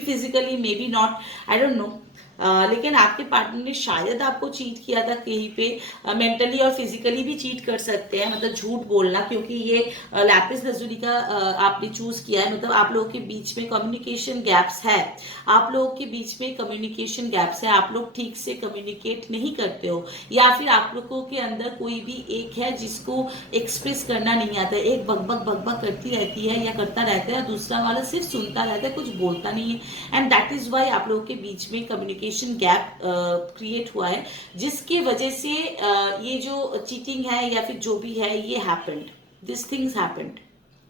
physically, may be not, I don't know. लेकिन आपके पार्टनर ने शायद आपको चीट किया था कहीं पे, मेंटली और फिजिकली भी चीट कर सकते हैं, मतलब झूठ बोलना, क्योंकि ये लैपिस लजुली का आपने चूज किया है, मतलब आप लोगों के बीच में कम्युनिकेशन गैप्स है, आप लोगों के बीच में कम्युनिकेशन गैप्स है, आप लोग ठीक से कम्युनिकेट नहीं करते हो, या फिर आप लोगों के अंदर कोई भी एक है जिसको एक्सप्रेस करना नहीं आता है, एक बकबक बकबक करती रहती है या करता रहता है, दूसरा वाला सिर्फ सुनता रहता है, कुछ बोलता नहीं है, एंड दैट इज वाई आप लोगों के बीच में कम्युनिकेशन गैप क्रिएट हुआ है, जिसकी वजह से ये जो चीटिंग है या फिर जो भी है ये हैपेंड, दिस थिंग्स हैपेंड।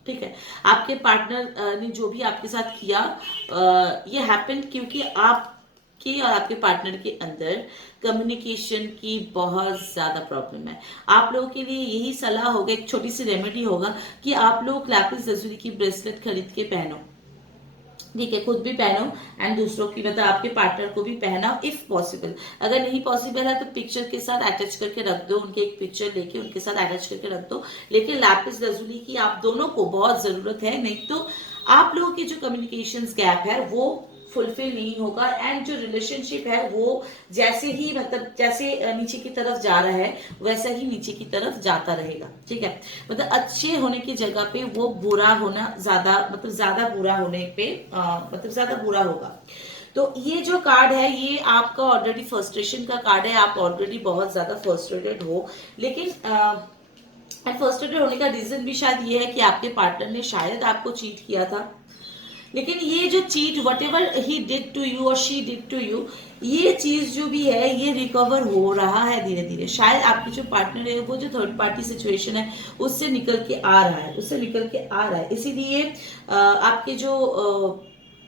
ठीक है, आपके पार्टनर ने जो भी आपके साथ किया ये हैपेंड क्योंकि आपके और आपके पार्टनर के अंदर कम्युनिकेशन की बहुत ज्यादा प्रॉब्लम है। आप लोगों के लिए यही सलाह होगा, एक छोटी सी रेमेडी होगा कि आप लोग लैपिस लजुली की ब्रेसलेट खरीद के पहनो। ठीक है, खुद भी पहनो एंड दूसरों की, मतलब आपके पार्टनर को भी पहनाओ इफ पॉसिबल। अगर नहीं पॉसिबल है तो पिक्चर के साथ अटैच करके रख दो, उनके एक पिक्चर लेके उनके साथ अटैच करके रख दो, लेकिन लैपिस लजुली की आप दोनों को बहुत जरूरत है, नहीं तो आप लोगों के जो कम्युनिकेशन गैप है वो फुलफिल नहीं होगा, एंड जो रिलेशनशिप है वो जैसे ही, मतलब जैसे नीचे की तरफ जा रहा है वैसा ही नीचे की तरफ जाता रहेगा। ठीक है, मतलब अच्छे होने की जगह पे वो बुरा होना ज्यादा, मतलब ज्यादा बुरा होने पे मतलब ज्यादा बुरा होगा। तो ये जो कार्ड है ये आपका ऑलरेडी फ्रस्ट्रेशन का कार्ड है, आप ऑलरेडी बहुत ज्यादा फ्रस्ट्रेटेड हो, लेकिन फ्रस्ट्रेटेड होने का रीजन भी शायद ये है कि आपके पार्टनर ने शायद आपको चीट किया था, लेकिन ये जो cheat, whatever he did to you और शी डिड टू यू, ये चीज जो भी है ये रिकवर हो रहा है धीरे धीरे। शायद आपकी जो पार्टनर है वो जो थर्ड पार्टी सिचुएशन है उससे निकल के आ रहा है, उससे निकल के आ रहा है, इसीलिए आपके जो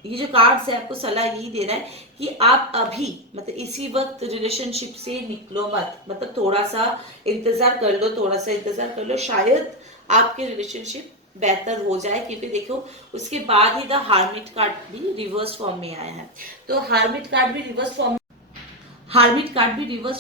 ये जो कार्ड्स है आपको सलाह यही दे रहा है कि आप अभी मतलब इसी वक्त रिलेशनशिप से निकलो मत, मतलब थोड़ा सा इंतजार कर लो, थोड़ा सा इंतजार कर लो, शायद आपके रिलेशनशिप बेहतर हो जाए। क्योंकि देखो उसके बाद ही द हार्मिट कार्ड भी रिवर्स फॉर्म में आया है। तो हार्मिट कार्ड भी रिवर्स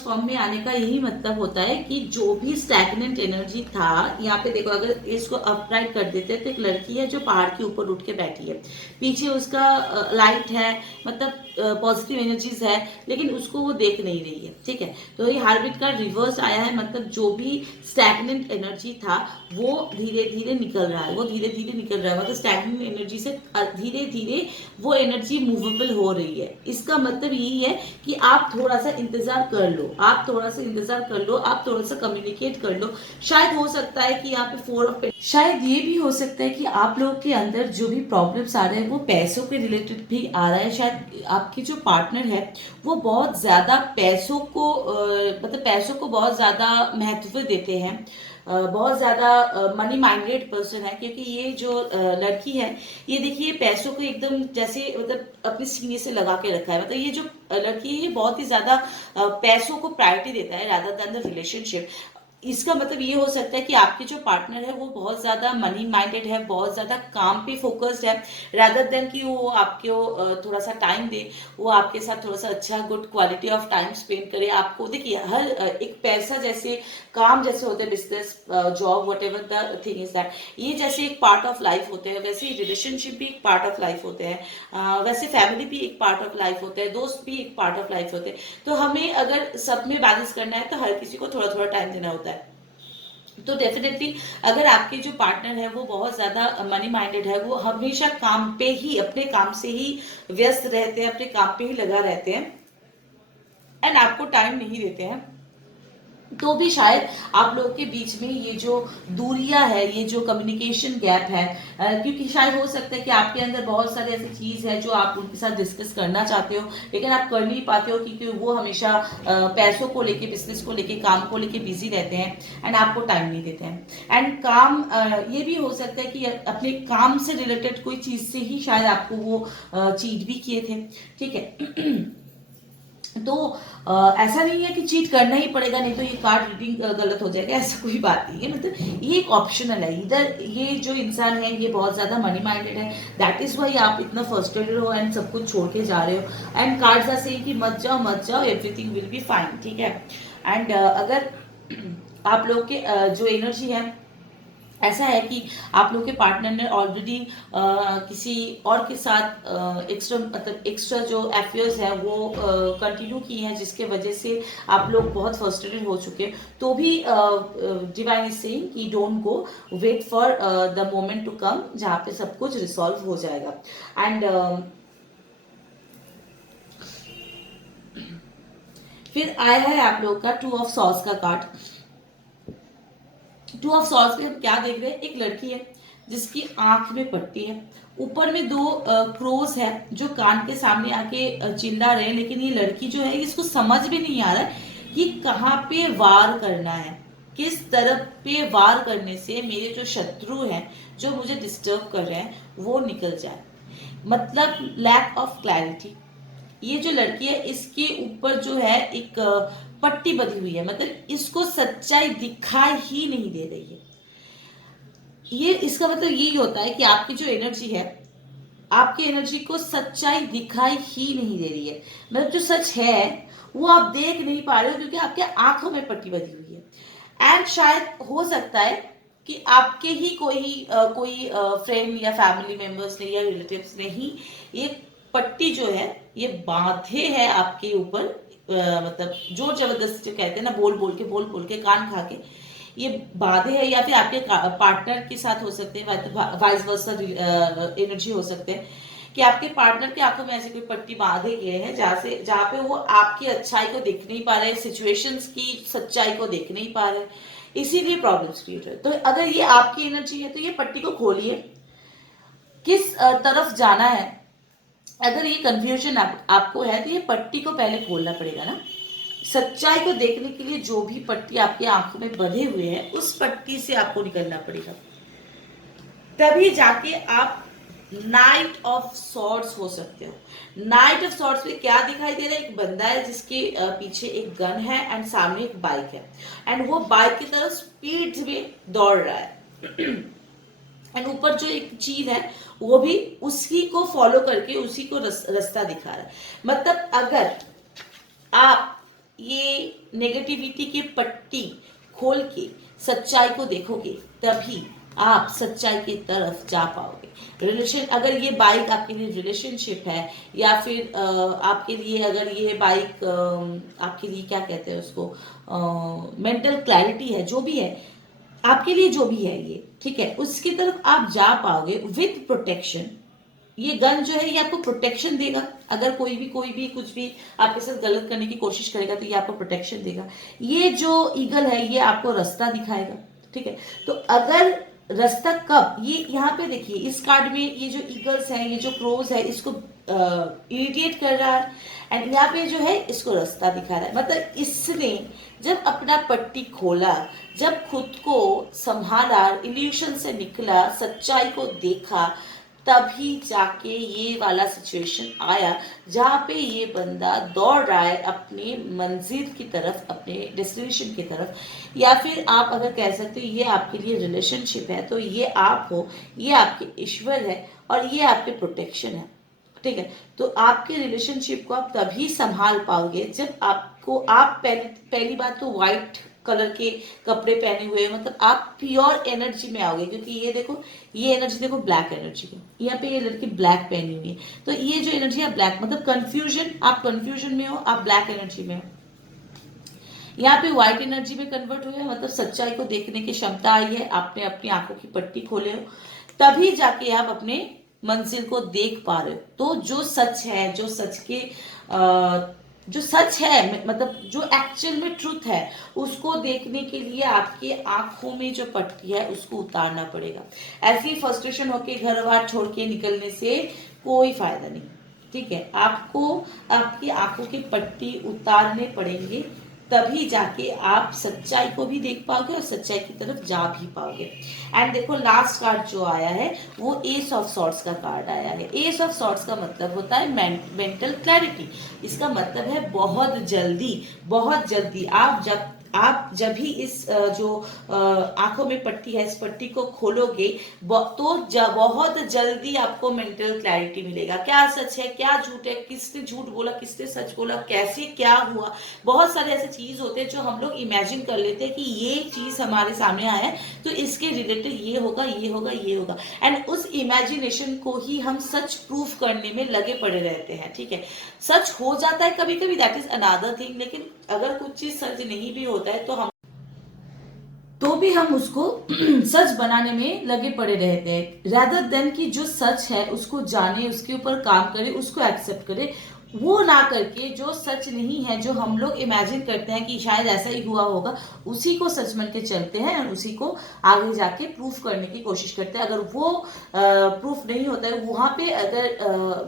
फॉर्म में आने का यही मतलब होता है कि जो भी स्टैग्नेंट एनर्जी था, यहाँ पे देखो अगर इसको अपराइट कर देते हैं तो एक लड़की है जो पहाड़ के ऊपर उठ के बैठी है, पीछे उसका लाइट है, मतलब पॉजिटिव एनर्जीज है, लेकिन उसको वो देख नहीं रही है। ठीक है, तो ये हार्मिट कार्ड रिवर्स आया है, मतलब जो भी स्टैग्नेंट एनर्जी था वो धीरे धीरे निकल रहा है, वो धीरे धीरे निकल रहा है, मतलब स्टैग्नेंट एनर्जी से धीरे धीरे वो एनर्जी मूवेबल हो रही है। इसका मतलब यही है कि आप थोड़ा सा इंतजार कर लो, आप थोड़ा सा इंतजार कर लो, आप थोड़ा सा कम्युनिकेट कर लो। शायद हो सकता है कि यहाँ पे फोर ऑफ, शायद ये भी हो सकता है कि आप लोग के अंदर जो भी प्रॉब्लम्स आ रहे हैं वो पैसों के रिलेटेड भी आ रहा है। शायद आपकी जो पार्टनर है वो बहुत ज्यादा पैसों को मतलब पैसों को बहुत ज्यादा महत्व देते हैं, बहुत ज्यादा मनी माइंडेड पर्सन है। क्योंकि ये जो लड़की है, ये देखिए पैसों को एकदम जैसे मतलब अपने सीने से लगा के रखा है। मतलब ये जो लड़की है ये बहुत ही ज्यादा पैसों को प्रायोरिटी देता है रादर देन द रिलेशनशिप। इसका मतलब ये हो सकता है कि आपके जो पार्टनर है वो बहुत ज्यादा मनी माइंडेड है, बहुत ज्यादा काम पे फोकस्ड है, रादर देन कि वो आपको थोड़ा सा टाइम दे, वो आपके साथ थोड़ा सा अच्छा good quality of time spend करे। आपको देखिए हर एक पैसा जैसे काम जैसे होते हैं, business job what ever the thing is that, ये जैसे एक पार्ट ऑफ लाइफ होते हैं, वैसे रिलेशनशिप भी एक पार्ट ऑफ लाइफ होते हैं, वैसे फैमिली भी एक पार्ट ऑफ लाइफ होते हैं, दोस्त भी एक पार्ट ऑफ लाइफ होते हैं। तो हमें अगर सब में बैलेंस करना है तो हर किसी को थोड़ा थोड़ा टाइम देना होता है। तो डेफिनेटली अगर आपके जो पार्टनर है वो बहुत ज्यादा मनी माइंडेड है, वो हमेशा काम पे ही, अपने काम से ही व्यस्त रहते हैं, अपने काम पे ही लगा रहते हैं एंड आपको टाइम नहीं देते हैं, तो भी शायद आप लोगों के बीच में ये जो दूरियां है, ये जो कम्युनिकेशन गैप है, क्योंकि शायद हो सकता है कि आपके अंदर बहुत सारी ऐसी चीज है जो आप उनके साथ डिस्कस करना चाहते हो लेकिन आप कर नहीं पाते हो, क्योंकि वो हमेशा पैसों को लेके, बिजनेस को लेके, काम को लेके बिजी रहते हैं एंड आपको टाइम नहीं देते हैं। एंड काम ये भी हो सकता है कि अपने काम से रिलेटेड कोई चीज से ही शायद आपको वो चीट भी किए थे। ठीक है तो ऐसा नहीं है कि चीट करना ही पड़ेगा, नहीं तो ये कार्ड रीडिंग गलत हो जाएगा, ऐसा कोई बात नहीं है। मतलब ये एक ऑप्शनल है। इधर ये जो इंसान है ये बहुत ज्यादा मनी माइंडेड है, दैट इज वाई आप इतना फ्रस्ट्रेटेड हो एंड सब कुछ छोड़ के जा रहे हो। एंड कार्ड्स आर सेइंग कि मत जाओ मत जाओ, एवरीथिंग विल बी फाइन। ठीक है, एंड अगर आप लोग के जो एनर्जी है ऐसा है कि आप लोग के पार्टनर ने ऑलरेडी किसी और के साथ एक्स्ट्रा मतलब एक्स्ट्रा जो अफेयर्स है वो कंटिन्यू किए हैं, जिसके वजह से आप लोग बहुत फ्रस्ट्रेटेड हो चुके हैं। तो भी डिवाइन इज सेइंग कि don't go, wait for the moment to come जहाँ पे सब कुछ रिसॉल्व हो जाएगा। एंड फिर आया है आप लोग का टू ऑफ सॉर्ड्स का कार्ड। टू ऑफ सॉर्ड्स पे हम क्या देख रहे हैं, एक लड़की है जिसकी आंख में पट्टी है, ऊपर में दो क्रोस है जो कान के सामने आके चिल्ला रहे हैं, लेकिन ये लड़की जो है इसको समझ भी नहीं आ रहा है कि कहाँ पे वार करना है, किस तरफ पे वार करने से मेरे जो शत्रु हैं जो मुझे डिस्टर्ब कर रहे हैं वो निकल जाए। मतलब लैक ऑफ क्लैरिटी। ये जो लड़की है इसके ऊपर जो है एक पट्टी बंधी हुई है, मतलब इसको सच्चाई दिखाई ही नहीं दे रही है। ये इसका मतलब यही होता है कि आपकी जो एनर्जी है, आपकी एनर्जी को सच्चाई दिखाई ही नहीं दे रही है, मतलब जो सच है वो आप देख नहीं पा रहे हो क्योंकि आपके आंखों में पट्टी बंधी हुई है। एंड शायद हो सकता है कि आपके ही कोई फ्रेंड या फैमिली मेंबर्स ने या रिलेटिव्स ने ही ये पट्टी जो है ये बांधे है आपके ऊपर, मतलब जोर जबरदस्ती जो कहते हैं ना, बोल बोल के कान खा के ये बाधे है, या फिर आपके पार्टनर के साथ हो सकते हैं, वाइस वर्सा एनर्जी हो सकते हैं कि आपके पार्टनर की आंखों में ऐसे कोई पट्टी बांधे गए हैं जहाँ पे वो आपकी अच्छाई को देख नहीं पा रहे, सिचुएशंस की सच्चाई को देख नहीं पा रहे, इसीलिए प्रॉब्लम्स क्रिएट है। तो अगर ये आपकी एनर्जी है तो ये पट्टी को खोलिए, किस तरफ जाना है। अगर ये कंफ्यूजन आपको है तो ये पट्टी को पहले खोलना पड़ेगा ना, सच्चाई को देखने के लिए जो भी पट्टी आपकी आंखों में बंधे हुए हैं उस पट्टी से आपको निकलना पड़ेगा, तभी जाके आप नाइट ऑफ सॉर्ड्स हो सकते हो। नाइट ऑफ सॉर्ड्स में क्या दिखाई दे रहा है, एक बंदा है जिसके पीछे एक गन है एंड सामने एक बाइक है एंड वो बाइक की तरफ स्पीड में दौड़ रहा है एंड ऊपर जो एक चीज है वो भी उसी को फॉलो करके उसी को रास्ता दिखा रहा है। मतलब अगर आप ये नेगेटिविटी की पट्टी खोल के सच्चाई को देखोगे तभी आप सच्चाई की तरफ जा पाओगे। रिलेशन, अगर ये बाइक आपके लिए रिलेशनशिप है या फिर आपके लिए अगर ये बाइक आपके लिए क्या कहते हैं उसको, मेंटल क्लैरिटी है, जो भी है आपके लिए, जो भी है ये ठीक है, उसकी तरफ आप जा पाओगे विथ प्रोटेक्शन। ये गन जो है ये आपको प्रोटेक्शन देगा। अगर कोई भी कुछ भी आपके साथ गलत करने की कोशिश करेगा तो ये आपको प्रोटेक्शन देगा। ये जो ईगल है ये आपको रास्ता दिखाएगा। ठीक है, तो अगर रास्ता कब, ये यहाँ पे देखिए इस कार्ड में ये जो ईगल्स है, ये जो क्रोज है, इसको इरिटेट कर रहा है एंड यहाँ पे जो है इसको रास्ता दिखा रहा है। मतलब इसने जब अपना पट्टी खोला, जब खुद को संभाला, इल्यूशन से निकला, सच्चाई को देखा, तभी जाके ये वाला सिचुएशन आया जहाँ पे ये बंदा दौड़ रहा है अपनी मंजिल की तरफ, अपने डेस्टिनेशन की तरफ। या फिर आप अगर कह सकते हो ये आपके लिए रिलेशनशिप है तो ये आप हो, ये आपके ईश्वर है और ये आपके प्रोटेक्शन है। ठीक है, तो आपके रिलेशनशिप को आप तभी संभाल पाओगे जब आपको, आप पहली बात तो व्हाइट कलर के कपड़े पहने हुए, मतलब आप प्योर एनर्जी में आओगे। क्योंकि ये देखो, ये एनर्जी देखो ब्लैक एनर्जी है, यहाँ पे ये लड़की ब्लैक पहनी हुई है, तो ये जो एनर्जी है ब्लैक, मतलब कंफ्यूजन, आप कंफ्यूजन में हो, आप ब्लैक एनर्जी में हो। यहाँ पे व्हाइट एनर्जी में कन्वर्ट हुए, मतलब सच्चाई को देखने की क्षमता आई है, आपने अपनी आंखों की पट्टी खोले हो, तभी जाके आप अपने मंजिल को देख पा रहे हो। तो जो सच है, जो सच के जो सच है, मतलब जो एक्चुअल में ट्रुथ है, उसको देखने के लिए आपके आंखों में जो पट्टी है उसको उतारना पड़ेगा। ऐसी फ्रस्ट्रेशन होके घर बार छोड़ के निकलने से कोई फायदा नहीं। ठीक है, आपको आपकी आंखों की पट्टी उतारने पड़ेंगे, तभी जाके आप सच्चाई को भी देख पाओगे और सच्चाई की तरफ जा भी पाओगे। एंड देखो लास्ट कार्ड जो आया है वो एस ऑफ सॉर्ड्स का कार्ड आया है। एस ऑफ सॉर्ड्स का मतलब होता है मेंटल क्लैरिटी। इसका मतलब है बहुत जल्दी आप जब भी इस जो आंखों में पट्टी है, इस पट्टी को खोलोगे तो बहुत जल्दी आपको मेंटल क्लैरिटी मिलेगा। क्या सच है, क्या झूठ है, किसने झूठ बोला, किसने सच बोला, कैसे क्या हुआ। बहुत सारे ऐसे चीज होते हैं जो हम लोग इमेजिन कर लेते हैं कि ये चीज हमारे सामने आया है तो इसके रिलेटेड ये होगा, ये होगा, ये होगा, एंड उस इमेजिनेशन को ही हम सच प्रूफ करने में लगे पड़े रहते हैं। ठीक है, सच हो जाता है कभी कभी, दैट इज अनदर थिंग, लेकिन अगर कुछ चीज सच नहीं भी होता है तो भी हम उसको सच बनाने में लगे पड़े रहते हैं, rather देन कि जो सच है उसको जाने, उसके ऊपर काम करे, उसको एक्सेप्ट करे। वो ना करके जो सच नहीं है, जो हम लोग इमेजिन करते हैं कि शायद ऐसा ही हुआ होगा, उसी को सच मान के चलते हैं और उसी को आगे जाके प्रूफ करने की कोशिश करते हैं। अगर वो प्रूफ नहीं होता है, वहां पे अगर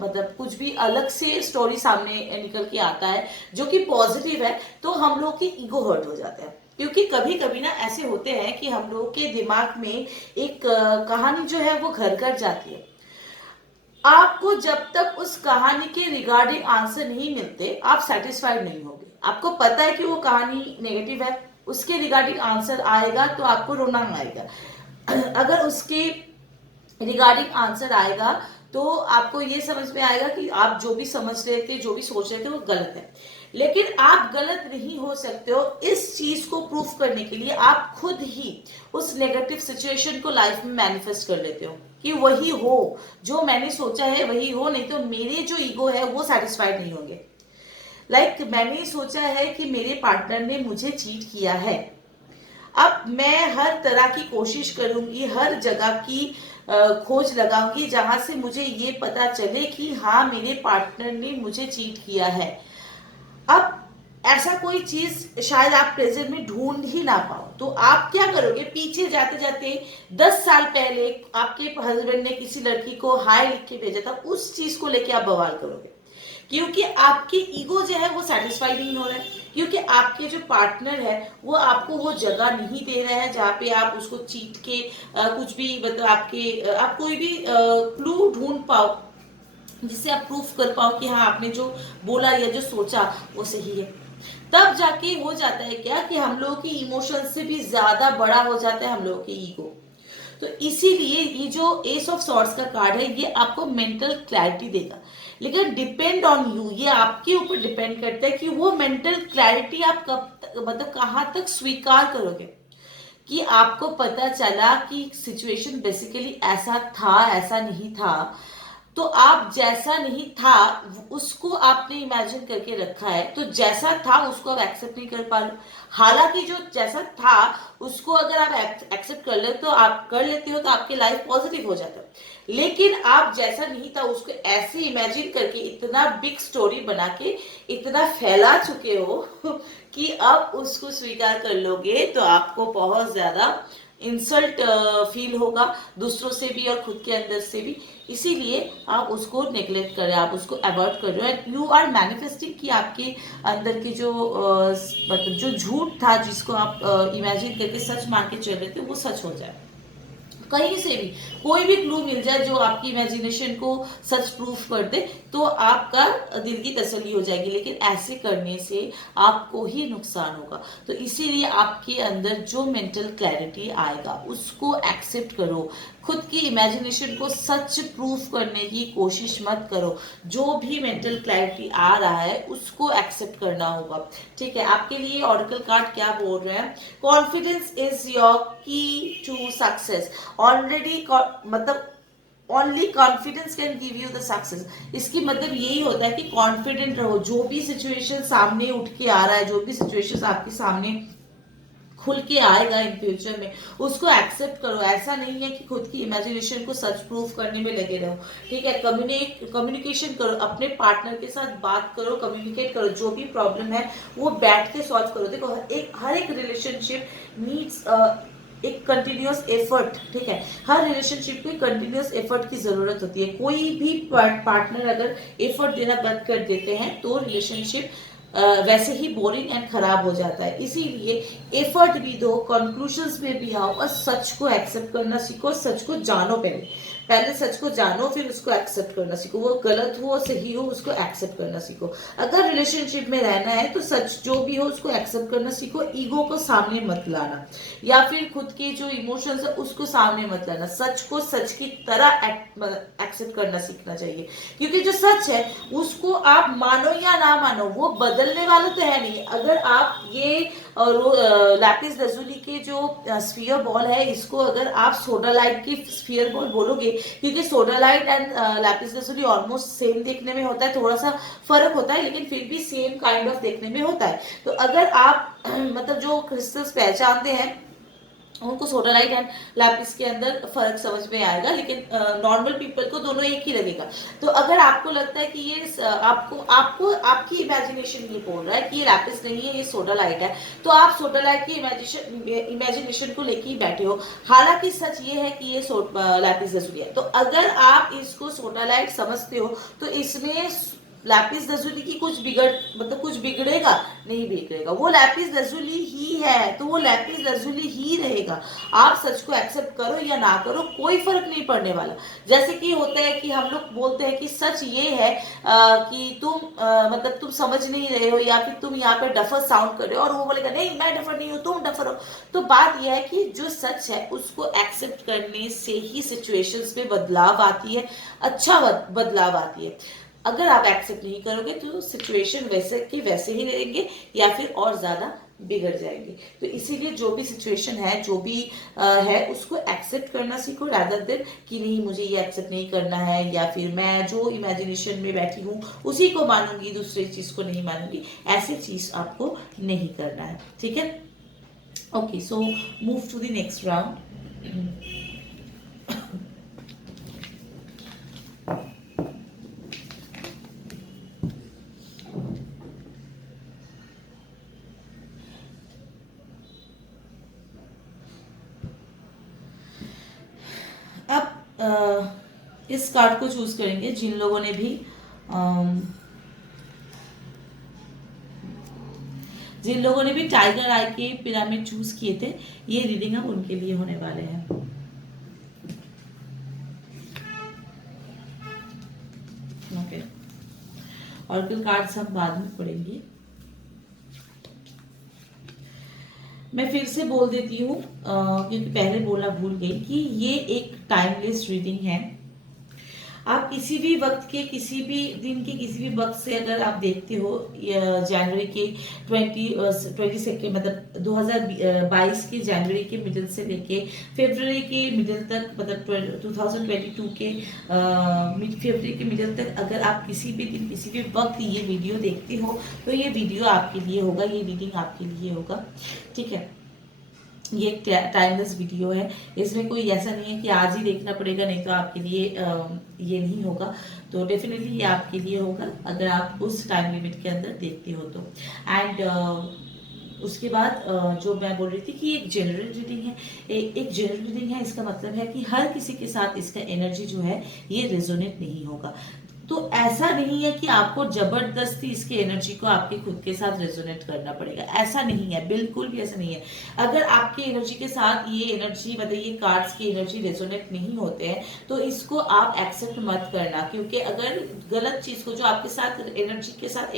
मतलब कुछ भी अलग से स्टोरी सामने निकल के आता है जो कि पॉजिटिव है, तो हम लोग की ईगो हर्ट हो जाता है। क्योंकि कभी कभी ना ऐसे होते हैं कि हम लोग के दिमाग में एक कहानी जो है वो घर घर जाती है। आपको जब तक उस कहानी के रिगार्डिंग आंसर नहीं मिलते आप सेटिस्फाइड नहीं होगे। आपको पता है कि वो कहानी नेगेटिव है, उसके रिगार्डिंग आंसर आएगा तो आपको रोना आएगा। अगर उसके रिगार्डिंग आंसर आएगा तो आपको ये समझ में आएगा कि आप जो भी समझ रहे थे, जो भी सोच रहे थे वो गलत है। लेकिन आप गलत नहीं हो सकते हो। इस चीज को प्रूफ करने के लिए आप खुद ही उस नेगेटिव सिचुएशन को लाइफ में मैनिफेस्ट कर लेते हो कि वही हो जो मैंने सोचा है, वही हो, नहीं तो मेरे जो ईगो है वो सेटिस्फाइड नहीं होंगे। मैंने सोचा है कि मेरे पार्टनर ने मुझे चीट किया है, अब मैं हर तरह की कोशिश करूंगी, हर जगह की खोज लगाऊंगी जहां से मुझे ये पता चले कि हाँ मेरे पार्टनर ने मुझे चीट किया है। अब ऐसा कोई चीज शायद आप प्रेजेंट में ढूंढ ही ना पाओ, तो आप क्या करोगे, पीछे जाते जाते 10 साल पहले आपके हस्बैंड ने किसी लड़की को हाय लिख के भेजा था, उस चीज को लेके आप बवाल करोगे क्योंकि आपके ईगो जो है वो सेटिस्फाई नहीं हो रहा है, क्योंकि आपके जो पार्टनर है वो आपको वो जगह नहीं दे रहा है जहाँ पे आप उसको चीट के कुछ भी मतलब आप कोई भी क्लू ढूंढ पाओ जिससे आप प्रूफ कर पाओ कि हाँ आपने जो बोला या जो सोचा वो सही है। तब जाके हो जाता है क्या कि हम लोगों की इमोशन से भी ज्यादा बड़ा हो जाता है हम लोगों के ईगो। तो इसीलिए ये जो एस ऑफ सॉर्ड्स का कार्ड है ये आपको मेंटल क्लैरिटी देगा, लेकिन डिपेंड ऑन यू, ये आपके ऊपर डिपेंड करता है कि वो मेंटल क्लैरिटी आप कब तक मतलब कहाँ तक स्वीकार करोगे। कि आपको पता चला कि सिचुएशन बेसिकली ऐसा था, ऐसा नहीं था, तो आप जैसा नहीं था उसको आपने इमेजिन करके रखा है, तो जैसा था उसको आप एक्सेप्ट नहीं कर पा रहे। हालांकि जो जैसा था उसको अगर आप एक्सेप्ट कर ले तो आप कर लेते हो तो आपकी लाइफ पॉजिटिव हो जाता है, लेकिन आप जैसा नहीं था उसको ऐसे इमेजिन करके इतना बिग स्टोरी बना के इतना फैला चुके हो कि अब उसको स्वीकार कर लोगे तो आपको बहुत ज्यादा इंसल्ट फील होगा, दूसरों से भी और खुद के अंदर से भी। इसीलिए आप उसको नेग्लेक्ट करें, आप उसको अवॉइड कर रहे हो एंड यू आर मैनिफेस्टिंग कि आपके अंदर की जो मतलब जो झूठ था जिसको आप इमेजिन करके सच मान के चल रहे थे वो सच हो जाए। कहीं से भी कोई भी क्लू मिल जाए जो आपकी इमेजिनेशन को सच प्रूफ कर दे तो आपका दिल की तसल्ली हो जाएगी, लेकिन ऐसे करने से आपको ही नुकसान होगा। तो इसीलिए आपके अंदर जो मेंटल क्लैरिटी आएगा उसको एक्सेप्ट करो, खुद की इमेजिनेशन को सच प्रूफ करने की कोशिश मत करो। जो भी मेंटल क्लैरिटी आ रहा है उसको एक्सेप्ट करना होगा। ठीक है, आपके लिए ऑरेकल कार्ड क्या बोल रहे हैं? कॉन्फिडेंस इज योर की टू सक्सेस। ऑलरेडी मतलब only confidence can give you the success. इसकी मतलब यही होता है कि कॉन्फिडेंट रहो, जो भी सिचुएशन सामने उठ के आ रहा है, जो भी सिचुएशन आपके सामने खुल के आएगा इन फ्यूचर में उसको एक्सेप्ट करो। ऐसा नहीं है कि खुद की इमेजिनेशन को सच प्रूफ करने में लगे रहो। ठीक है, कम्युनिकेशन करो, अपने पार्टनर के साथ बात करो, कम्युनिकेट करो, जो भी प्रॉब्लम है वो बैठ के सॉल्व करो। देखो हर एक रिलेशनशिप नीड्स एक कंटिन्यूअस एफर्ट। ठीक है, हर रिलेशनशिप को कंटिन्यूअस एफर्ट की जरूरत होती है। कोई भी पार्टनर अगर एफर्ट देना बंद कर देते हैं तो रिलेशनशिप वैसे ही बोरिंग एंड खराब हो जाता है। इसीलिए एफर्ट भी दो, कंक्लूजन्स में भी आओ और सच को एक्सेप्ट करना सीखो, सच को जानो। पहले पहले सच को जानो फिर उसको एक्सेप्ट करना सीखो, वो गलत हो सही हो उसको एक्सेप्ट करना सीखो। अगर रिलेशनशिप में रहना है तो सच जो भी हो उसको एक्सेप्ट करना सीखो, ईगो को सामने मत लाना या फिर खुद के जो इमोशंस है उसको सामने मत लाना। सच को सच की तरह एक्सेप्ट करना सीखना चाहिए, क्योंकि जो सच है उसको आप मानो या ना मानो वो बदलने वाला तो है नहीं। अगर आप ये लैपिस लजुली के जो स्फीयर बॉल है इसको अगर आप सोडा लाइट की स्फीयर बॉल बोलोगे, क्योंकि soda light and lapis lazuli almost same देखने में होता है, थोड़ा सा फर्क होता है लेकिन फिर भी सेम काइंड ऑफ देखने में होता है। तो अगर आप मतलब जो क्रिस्टल्स पहचानते हैं उनको सोडा लाइट एंड लैपिस के अंदर फर्क समझ में आएगा, लेकिन नॉर्मल पीपल को दोनों एक ही लगेगा। तो अगर आपको लगता है कि ये आपको आपको आपकी इमेजिनेशन ये बोल रहा है कि ये लैपिस नहीं है ये सोडा लाइट है, तो आप सोडा लाइट की इमेजिनेशन को लेके ही बैठे हो। हालांकि सच ये है कि ये लैपिस लजुली है। तो अगर आप इसको सोडा लाइट समझते हो तो इसमें लैपिस लजुली की कुछ कुछ बिगड़ेगा नहीं, बिगड़ेगा। वो लैपिस लजुली ही है तो वो लैपिस लजुली ही रहेगा। आप सच को एक्सेप्ट करो या ना करो कोई फर्क नहीं पड़ने वाला। जैसे कि होता है कि हम लोग बोलते हैं कि सच ये है कि तुम तुम समझ नहीं रहे हो या फिर तुम यहाँ पे डफर साउंड कर रहे हो, और वो बोलेगा नहीं मैं डफर नहीं हूँ तुम डफर हो। तो बात यह है कि जो सच है उसको एक्सेप्ट करने से ही सिचुएशंस में बदलाव आती है, अच्छा बदलाव आती है। अगर आप एक्सेप्ट नहीं करोगे तो सिचुएशन वैसे के वैसे ही रहेंगे या फिर और ज्यादा बिगड़ जाएंगे। तो इसीलिए जो भी सिचुएशन है जो भी है उसको एक्सेप्ट करना सीखो, रादर देन कि नहीं मुझे ये एक्सेप्ट नहीं करना है या फिर मैं जो इमेजिनेशन में बैठी हूँ उसी को मानूंगी दूसरी चीज को नहीं मानूंगी। ऐसी चीज आपको नहीं करना है। ठीक है, okay, so move to the next round. अब इस कार्ड को चूज करेंगे जिन लोगों ने भी जिन लोगों ने भी टाइगर आई के पिरामिड चूज किए थे, ये रीडिंग अब उनके लिए होने वाले हैं। ओके, ऑरेकल कार्ड्स हम बाद में पढ़ेंगे। मैं फिर से बोल देती हूँ क्योंकि पहले बोला भूल गई कि ये एक टाइमलेस रीडिंग है। आप किसी भी वक्त के किसी भी दिन के किसी भी वक्त से अगर आप देखते हो, जनवरी के 22 मतलब 2022 के जनवरी के मिडिल से लेके फरवरी के मिडिल तक, मतलब 2022 के मिड फरवरी के मिडिल तक, अगर आप किसी भी दिन किसी भी वक्त ये वीडियो देखते हो तो ये वीडियो आपके लिए होगा, ये रीडिंग आपके लिए होगा। ठीक है, ये एक टाइमलेस वीडियो है, इसमें कोई ऐसा नहीं है कि आज ही देखना पड़ेगा नहीं तो आपके लिए ये नहीं होगा। तो डेफिनेटली ये आपके लिए होगा अगर आप उस टाइम लिमिट के अंदर देखते हो तो। एंड उसके बाद जो मैं बोल रही थी कि एक जनरल रीडिंग है, एक जनरल रीडिंग है, इसका मतलब है कि हर किसी के साथ इसका एनर्जी जो है ये रेजोनेट नहीं होगा। तो ऐसा नहीं है कि आपको जबरदस्ती इसके एनर्जी को आपके खुद के साथ रेजोनेट करना पड़ेगा, ऐसा नहीं है, बिल्कुल भी ऐसा नहीं है। अगर आपके एनर्जी के साथ ये एनर्जी, मतलब ये कार्ड्स की एनर्जी रेजोनेट नहीं होते हैं तो इसको आप एक्सेप्ट मत करना, क्योंकि अगर गलत चीज को जो आपके साथ एनर्जी के साथ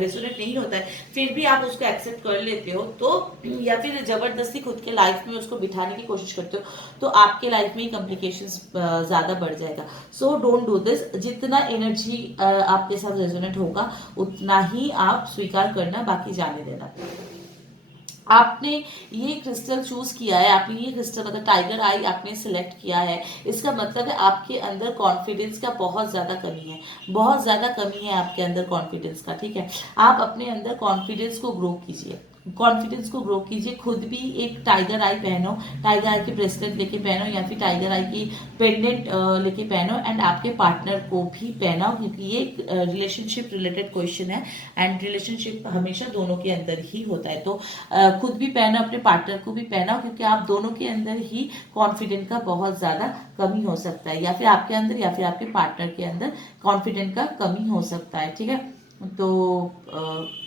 रेजोनेट नहीं होता है फिर भी आप उसको एक्सेप्ट कर लेते हो तो, या फिर जबरदस्ती खुद के लाइफ में उसको बिठाने की कोशिश करते हो तो आपके लाइफ में कॉम्प्लिकेशंस ज्यादा बढ़ जाएगा। So don't do this. जितना एनर्जी आपके साथ रेजोनेट होगा उतना ही आप स्वीकार करना, बाकी जाने देना। आपने ये क्रिस्टल चूज किया है, आपने ये क्रिस्टल मतलब टाइगर आई आपने सिलेक्ट किया है, इसका मतलब है आपके अंदर कॉन्फिडेंस का बहुत ज्यादा कमी है, बहुत ज्यादा कमी है आपके अंदर कॉन्फिडेंस का। ठीक है, आप अपने अंदर कॉन्फिडेंस को ग्रो कीजिए, कॉन्फिडेंस को ग्रो कीजिए। खुद भी एक टाइगर आई पहनो, टाइगर आई की ब्रेसलेट लेके पहनो या फिर टाइगर आई की पेंडेंट लेके पहनो, एंड आपके पार्टनर को भी पहनाओ, क्योंकि ये एक रिलेशनशिप रिलेटेड क्वेश्चन है एंड रिलेशनशिप हमेशा दोनों के अंदर ही होता है। तो खुद भी पहनो, अपने पार्टनर को भी पहनाओ, क्योंकि आप दोनों के अंदर ही कॉन्फिडेंट का बहुत ज्यादा कमी हो सकता है, या फिर आपके अंदर या फिर आपके पार्टनर के अंदर कॉन्फिडेंट का कमी हो सकता है। ठीक है, तो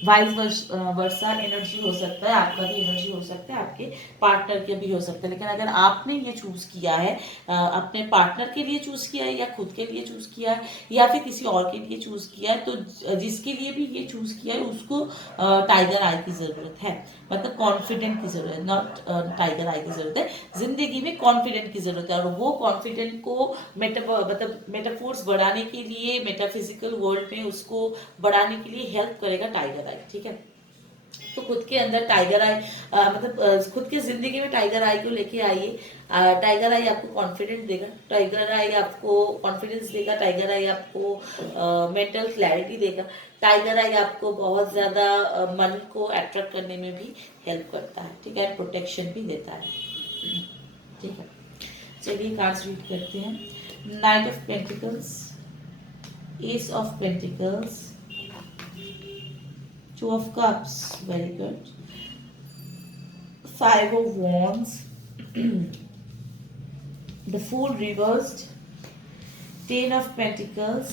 वाइस वर्सा एनर्जी हो सकता है, आपका भी एनर्जी हो सकता है, आपके पार्टनर के भी हो सकता है। लेकिन अगर आपने ये चूज किया है, अपने पार्टनर के लिए चूज किया है या खुद के लिए चूज किया है या फिर किसी और के लिए चूज किया है, तो जिसके लिए भी ये चूज किया है उसको टाइगर आई की जरूरत है, मतलब कॉन्फिडेंट की जरूरत है, नॉट टाइगर आई की जरूरत है। जिंदगी में कॉन्फिडेंट की जरूरत है, और वो कॉन्फिडेंट को मतलब मेटाफोर्स बढ़ाने के लिए, मेटाफिजिकल वर्ल्ड में उसको बढ़ाने के लिए हेल्प करेगा टाइगर आई। ठीक है, तो खुद के अंदर टाइगर आई खुद की जिंदगी में टाइगर आई को लेके आइए। टाइगर आई आपको कॉन्फिडेंट देगा, टाइगर आई आपको कॉन्फिडेंस देगा, टाइगर आई आपको मेंटल क्लैरिटी देगा, टाइगर आई आपको बहुत ज्यादा मन को अट्रैक्ट करने में भी हेल्प करता है। ठीक है, प्रोटेक्शन भी देता है। ठीक है, चलिए कार्ड्स रीड करते हैं। Night of pentacles, S of pentacles, Two of Cups, very good. Five of Wands, the Fool reversed, Ten of Pentacles,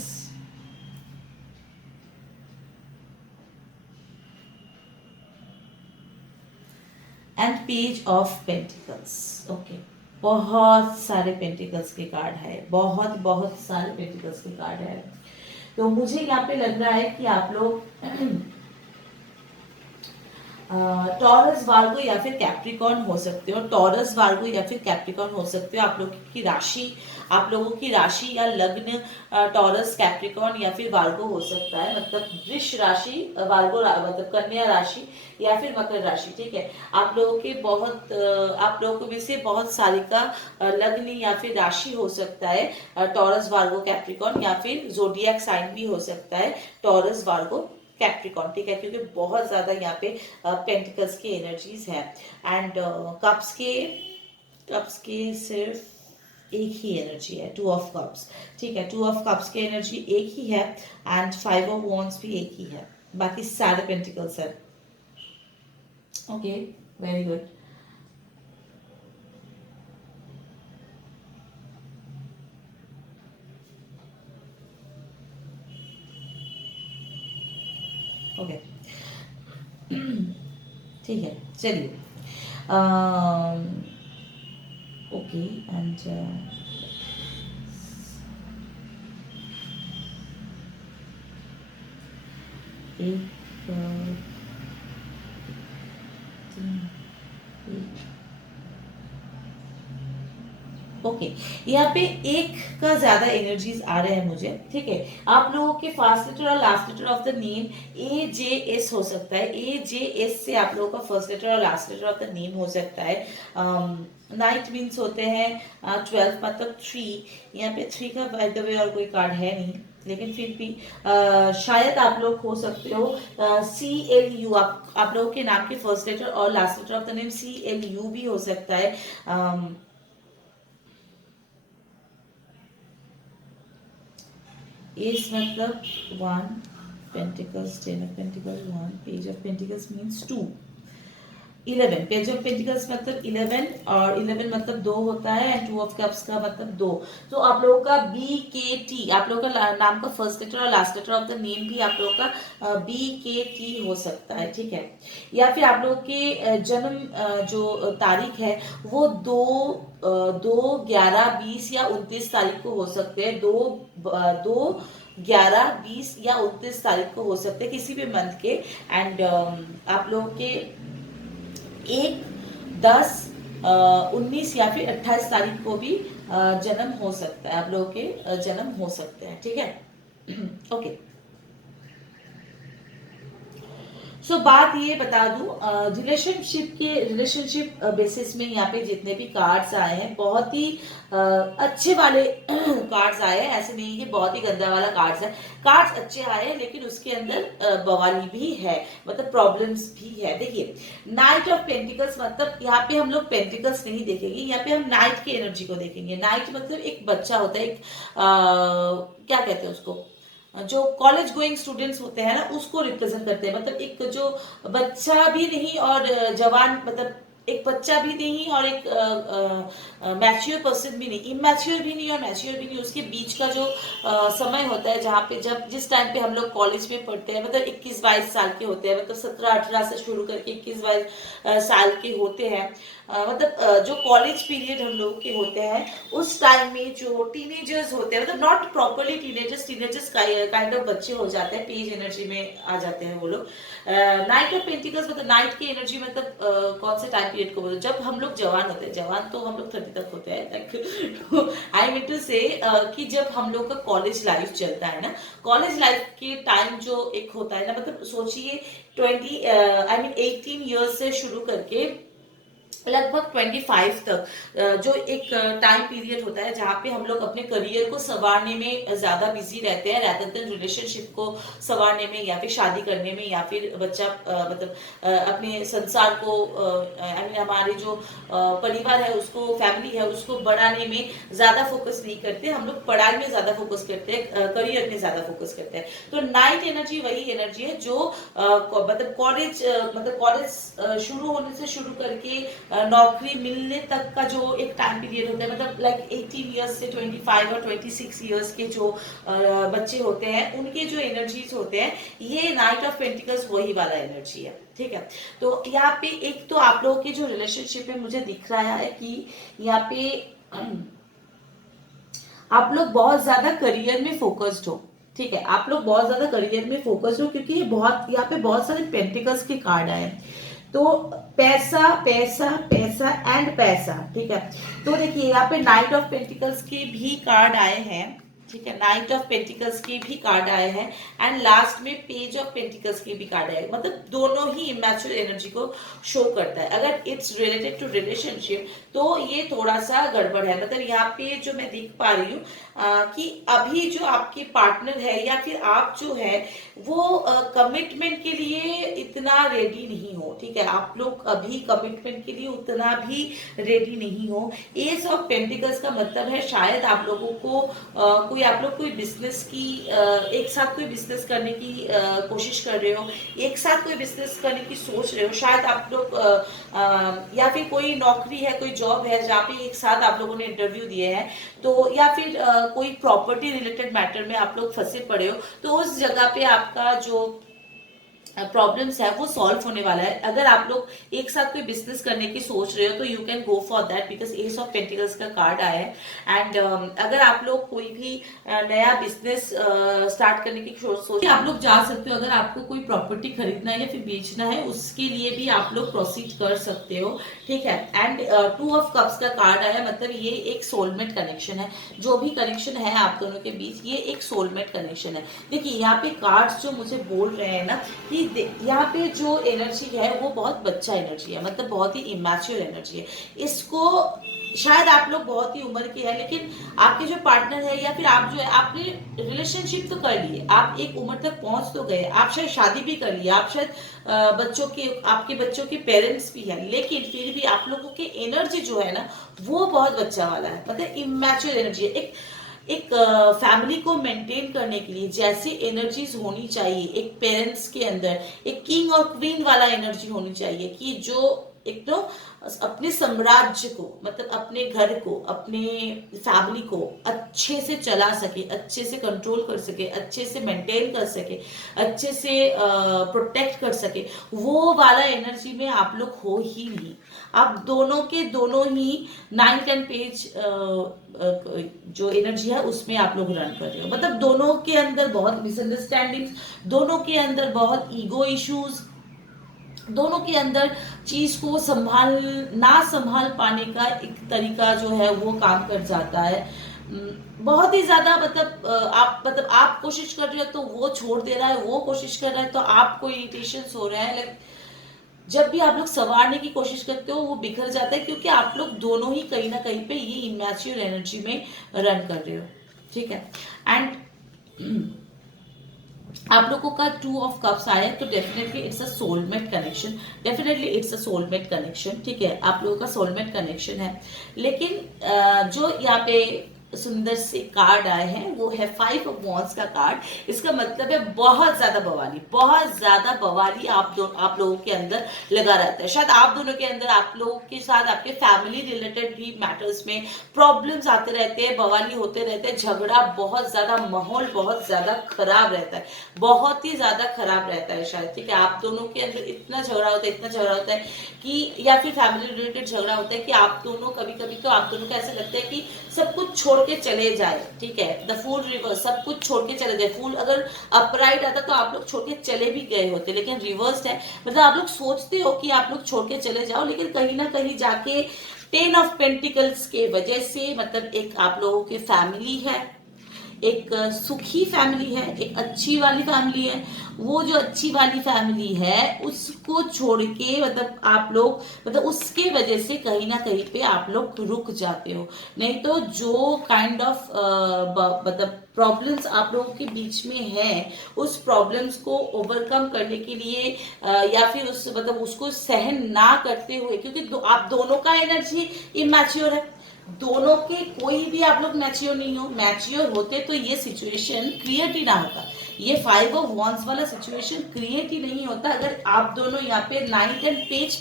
and Page of Pentacles. Okay, बहुत सारे पेंटिकल्स के कार्ड है, बहुत बहुत सारे पेंटिकल्स के कार्ड है। तो मुझे यहाँ पे लग रहा है कि आप लोग टॉरस वार्गो या फिर कैप्रिकॉर्न हो सकते हो, टॉरस वार्गो या फिर कैप्रिकॉर्न हो सकते हो। आप लोगों की राशि, आप लोगों की राशि या लग्न टॉरस, कैप्रिकॉर्न या फिर वार्गो हो सकता है, मतलब वृष राशि, वार्गो मतलब कन्या राशि या फिर मकर राशि। ठीक है, आप लोगों के आप लोगों में से बहुत सारे का लग्न या फिर राशि हो सकता है टॉरस, वार्गो, कैप्रिकॉर्न, या फिर जोडियक साइन भी हो सकता है टॉरस, वार्गो, कैप्रिकॉर्न। ठीक है, क्योंकि बहुत ज्यादा यहाँ पे पेंटिकल्स की एनर्जीज है एंड कप्स के सिर्फ एक ही एनर्जी है, टू ऑफ कप्स। ठीक है, टू ऑफ कप्स की एनर्जी एक ही है एंड फाइव ऑफ वॉन्ड्स भी एक ही है, बाकी सारे पेंटिकल्स है। Okay, very good. ओके, ठीक है, चलिए। ओके एंड एक तीन, एक, ओके। यहाँ पे एक का ज्यादा एनर्जीज आ रहे हैं मुझे, ठीक है। आप लोगों के फर्स्ट लेटर और last letter of the name A J S हो सकता है। ए जे एस से आप लोगों का फर्स्ट लेटर और last letter of the name हो सकता है। नाइट मीन्स होते हैं 12 मतलब 3। यहाँ पे 3 का बाय द वे और कोई कार्ड है नहीं, लेकिन फिर भी शायद आप लोग हो सकते हो CLU। आप लोगों के नाम के फर्स्ट लेटर और last letter of the name CLU भी हो सकता है। एस मतलब 1, pentacles 10 of pentacles 1, page of pentacles means 2, 11 page of pentacles मतलब 11, और 11 मतलब 2 होता है, एंड 2 ऑफ कप्स का मतलब 2। तो आप लोगों का BKT, आप लोगों का नाम का फर्स्ट लेटर और last letter of the name भी आप लोगों का BKT हो सकता है, ठीक है। या फिर आप लोगों के जन्म जो तारीख है वो 2/11/20 या 29 तारीख को हो सकते हैं। 2/11/20 या 29 तारीख को हो सकते हैं, किसी भी मंथ के। एंड आप लोगों के 1/10/19 या फिर 28 तारीख को भी जन्म हो सकता है। आप लोगों के जन्म हो सकते हैं, ठीक है। ओके। सो बात ये बता दूं, रिलेशनशिप बेसिस में यहाँ पे जितने भी कार्ड्स आए हैं बहुत ही अच्छे वाले कार्ड्स आए हैं। ऐसे नहीं कि बहुत ही गंदा वाला कार्ड्स है। कार्ड्स अच्छे आए हैं, लेकिन उसके अंदर बवाली भी है, मतलब प्रॉब्लम्स भी है। देखिए, नाइट ऑफ पेंटिकल्स मतलब यहाँ पे हम लोग पेंटिकल्स नहीं देखेंगे, यहाँ पे हम नाइट की एनर्जी को देखेंगे। नाइट मतलब एक बच्चा होता है, एक क्या कहते हैं उसको, जो कॉलेज गोइंग स्टूडेंट्स होते हैं ना, उसको रिप्रेजेंट करते हैं। मतलब एक जो बच्चा भी नहीं और जवान, मतलब एक बच्चा भी नहीं और एक मैच्योर पर्सन भी नहीं, इमैच्योर भी नहीं और मैच्योर भी नहीं, उसके बीच का जो समय होता है, जहाँ पे जब जिस टाइम पे हम लोग कॉलेज में पढ़ते हैं, मतलब 21-22 साल के होते हैं, मतलब 17-18 से शुरू करके 21-22 साल के होते हैं। मतलब जो कॉलेज पीरियड हम लोग के होते हैं, उस टाइम में जो टीनेजर्स होते हैं, मतलब not properly teenagers kind of बच्चे हो जाते हैं, पेज एनर्जी में आ जाते हैं वो लोग। नाइट ऑफ पेंटिकल्स मतलब नाइट की एनर्जी, मतलब कौन से टाइम पीरियड को बोलते हैं, जब हम लोग जवान होते हैं। जवान तो हम लोग 30 तक होते हैं, लाइक आई मीन टू से कि जब हम लोग का कॉलेज लाइफ चलता है ना, कॉलेज लाइफ के टाइम जो एक होता है ना, मतलब सोचिए 18 ईयर्स से शुरू करके लगभग 25 तक जो एक टाइम पीरियड होता है, जहाँ पे हम लोग अपने करियर को संवारने में ज्यादा बिजी रहते हैं, rather than रिलेशनशिप को संवारने में, या फिर शादी करने में, या फिर बच्चा मतलब अपने संसार को आई मीन हमारे जो परिवार है उसको, फैमिली है उसको बढ़ाने में ज्यादा फोकस नहीं करते। हम लोग पढ़ाई में ज्यादा फोकस करते हैं, करियर में ज्यादा फोकस करते हैं। तो नाइट एनर्जी वही एनर्जी है जो मतलब कॉलेज शुरू होने से शुरू करके नौकरी मिलने तक का जो एक टाइम पीरियड होता है, मतलब लाइक 18 ईयर्स से 25 और 26 ईयर्स के जो बच्चे होते हैं, उनके जो एनर्जीज होते हैं, ये नाइट ऑफ पेंटिकल्स वही वाला एनर्जी है, ठीक है। तो यहाँ पे एक तो आप लोगों की जो रिलेशनशिप है, मुझे दिख रहा है कि यहाँ पे आप लोग बहुत ज्यादा करियर में फोकस्ड हो, ठीक है। आप लोग बहुत ज्यादा करियर में फोकस्ड हो, क्योंकि ये बहुत, यहाँ पे बहुत सारे पेंटिकल्स के कार्ड आए हैं। तो पैसा पैसा पैसा एंड पैसा, ठीक है। तो देखिए, यहाँ पे नाइट ऑफ पेंटिकल्स के भी कार्ड आए हैं, ठीक है। नाइट ऑफ पेंटिकल्स के भी कार्ड आए हैं, एंड लास्ट में पेज ऑफ पेंटिकल्स के भी कार्ड आए। मतलब दोनों ही इमैच्योर एनर्जी को शो करता है। अगर इट्स रिलेटेड टू रिलेशनशिप तो ये थोड़ा सा गड़बड़ है। मतलब यहाँ पे जो मैं देख पा रही हूँ कि अभी जो आपके पार्टनर है, या फिर आप जो है, वो कमिटमेंट के लिए इतना रेडी नहीं हो, ठीक है। आप लोग अभी कमिटमेंट के लिए उतना भी रेडी नहीं हो। एस ऑफ पेंटिकल्स का मतलब है शायद आप लोगों को आप लोग कोई बिजनेस की एक साथ कोई बिजनेस करने की कोशिश कर रहे हो, एक साथ कोई बिजनेस करने की सोच रहे हो। शायद आप लोग या फिर कोई नौकरी है, कोई जॉब है जहाँ पे एक साथ आप लोगों ने इंटरव्यू दिए हैं, तो या फिर कोई प्रॉपर्टी रिलेटेड मैटर में आप लोग फंसे पड़े हो, तो उस जगह पे आपका जो प्रॉब्लम्स है वो सॉल्व होने वाला है। अगर आप लोग एक साथ कोई बिजनेस करने की सोच रहे हो तो you can go for that, because S of pentacles का कार्ड आया है। एंड अगर आप लोग कोई भी नया बिजनेस स्टार्ट करने की सोच, आप लोग जा सकते हो। अगर आपको कोई प्रॉपर्टी खरीदना है या फिर बेचना है, उसके लिए भी आप लोग प्रोसीड कर सकते हो, ठीक है। एंड 2 ऑफ कप्स का कार्ड आया, मतलब ये एक सोलमेट कनेक्शन है। जो भी कनेक्शन है आप दोनों के बीच, ये एक सोलमेट कनेक्शन है। देखिए यहाँ पे कार्ड्स जो मुझे बोल रहे हैं ना कि यहाँ पे जो एनर्जी है वो बहुत बच्चा एनर्जी है, मतलब बहुत ही इमैच्योर एनर्जी है। इसको शायद आप लोग बहुत ही उम्र के हैं, लेकिन आपके जो पार्टनर है या फिर आप जो है, आपने रिलेशनशिप तो कर लिए, आप एक उम्र तक पहुंच तो गए, आप शायद शादी भी कर लिया, आप शायद बच्चों के, आपके बच्चों के पेरेंट्स भी हैं, लेकिन फिर भी आप लोगों की एनर्जी जो है ना वो बहुत बच्चा वाला है, मतलब इमैच्योर एनर्जी है। एक फैमिली को मेंटेन करने के लिए जैसी एनर्जीज होनी चाहिए एक पेरेंट्स के अंदर, एक किंग और क्वीन वाला एनर्जी होनी चाहिए, कि जो एक तो अपने साम्राज्य को, मतलब अपने घर को, अपने फैमिली को अच्छे से चला सके, अच्छे से कंट्रोल कर सके, अच्छे से मेंटेन कर सके, अच्छे से प्रोटेक्ट कर सके, वो वाला एनर्जी में आप लोग हो ही नहीं। आप दोनों के दोनों ही 9-10 पेज जो एनर्जी है उसमें आप लोग रन कर रहे हो, मतलब दोनों के अंदर बहुत मिसअंडरस्टैंडिंग्स, दोनों के अंदर बहुत ईगो इश्यूज, दोनों के अंदर चीज को संभाल पाने का एक तरीका जो है वो काम कर जाता है। बहुत ही ज्यादा, मतलब आप कोशिश कर रहे हो तो वो छोड़ दे रहा है, वो कोशिश कर रहा है तो आपको इरिटेशन हो रहा है। जब भी आप लोग संवारने की कोशिश करते हो वो बिखर जाता है, क्योंकि आप लोग दोनों ही कहीं ना कहीं पे ये इमैच्योर एनर्जी में रन कर रहे हो, ठीक है। एंड आप लोगों का 2 ऑफ कप्स आया, तो definitely it's a soulmate connection, definitely it's a soulmate connection, ठीक है। आप लोगों का सोलमेट कनेक्शन है। लेकिन जो यहाँ पे सुंदर से कार्ड आए हैं वो है 5 ऑफ वॉन्ड्स का कार्ड। इसका मतलब है बहुत ज्यादा बवाली, बहुत ज्यादा बवाली आप लोगों के अंदर लगा रहता है। शायद आप दोनों के अंदर, आप लोगों के साथ आपके फैमिली रिलेटेड भी मैटर्स में प्रॉब्लम्स आते रहते हैं, बवाली होते रहते हैं, झगड़ा बहुत ज्यादा, माहौल बहुत ज्यादा खराब रहता है, बहुत ही ज्यादा खराब रहता है शायद, ठीक है। आप दोनों के अंदर इतना झगड़ा होता है, इतना झगड़ा होता है कि, या फिर फैमिली रिलेटेड झगड़ा होता है कि आप दोनों, कभी कभी तो आप दोनों को ऐसा लगता है कि सब कुछ छोड़ के चले जाए, ठीक है। द फूल रिवर्स, सब कुछ छोड़ के चले जाए। फूल अगर अपराइट आता तो आप लोग छोड़ के चले भी गए होते, लेकिन रिवर्स है, मतलब आप लोग सोचते हो कि आप लोग छोड़ के चले जाओ, लेकिन कहीं ना कहीं जाके 10 ऑफ पेंटिकल्स के वजह से, मतलब एक आप लोगों की फैमिली है, एक सुखी फैमिली है, एक अच्छी वाली फैमिली है, वो जो अच्छी वाली फैमिली है उसको छोड़ के, मतलब आप लोग, मतलब उसके वजह से कहीं ना कहीं पे आप लोग रुक जाते हो। नहीं तो जो काइंड ऑफ मतलब प्रॉब्लम्स आप लोगों के बीच में है, उस प्रॉब्लम्स को ओवरकम करने के लिए या फिर उस, मतलब उसको सहन ना करते हुए, क्योंकि आप दोनों का एनर्जी इमैच्योर है, दोनों के कोई भी आप लोग मैच्योर नहीं हो। मैच्योर होते तो ये सिचुएशन क्रिएट ही ना होता, ये 5 ऑफ वॉन्ड्स वाला सिचुएशन क्रिएट ही नहीं होता, अगर आप दोनों यहाँ पे 9-10 पेज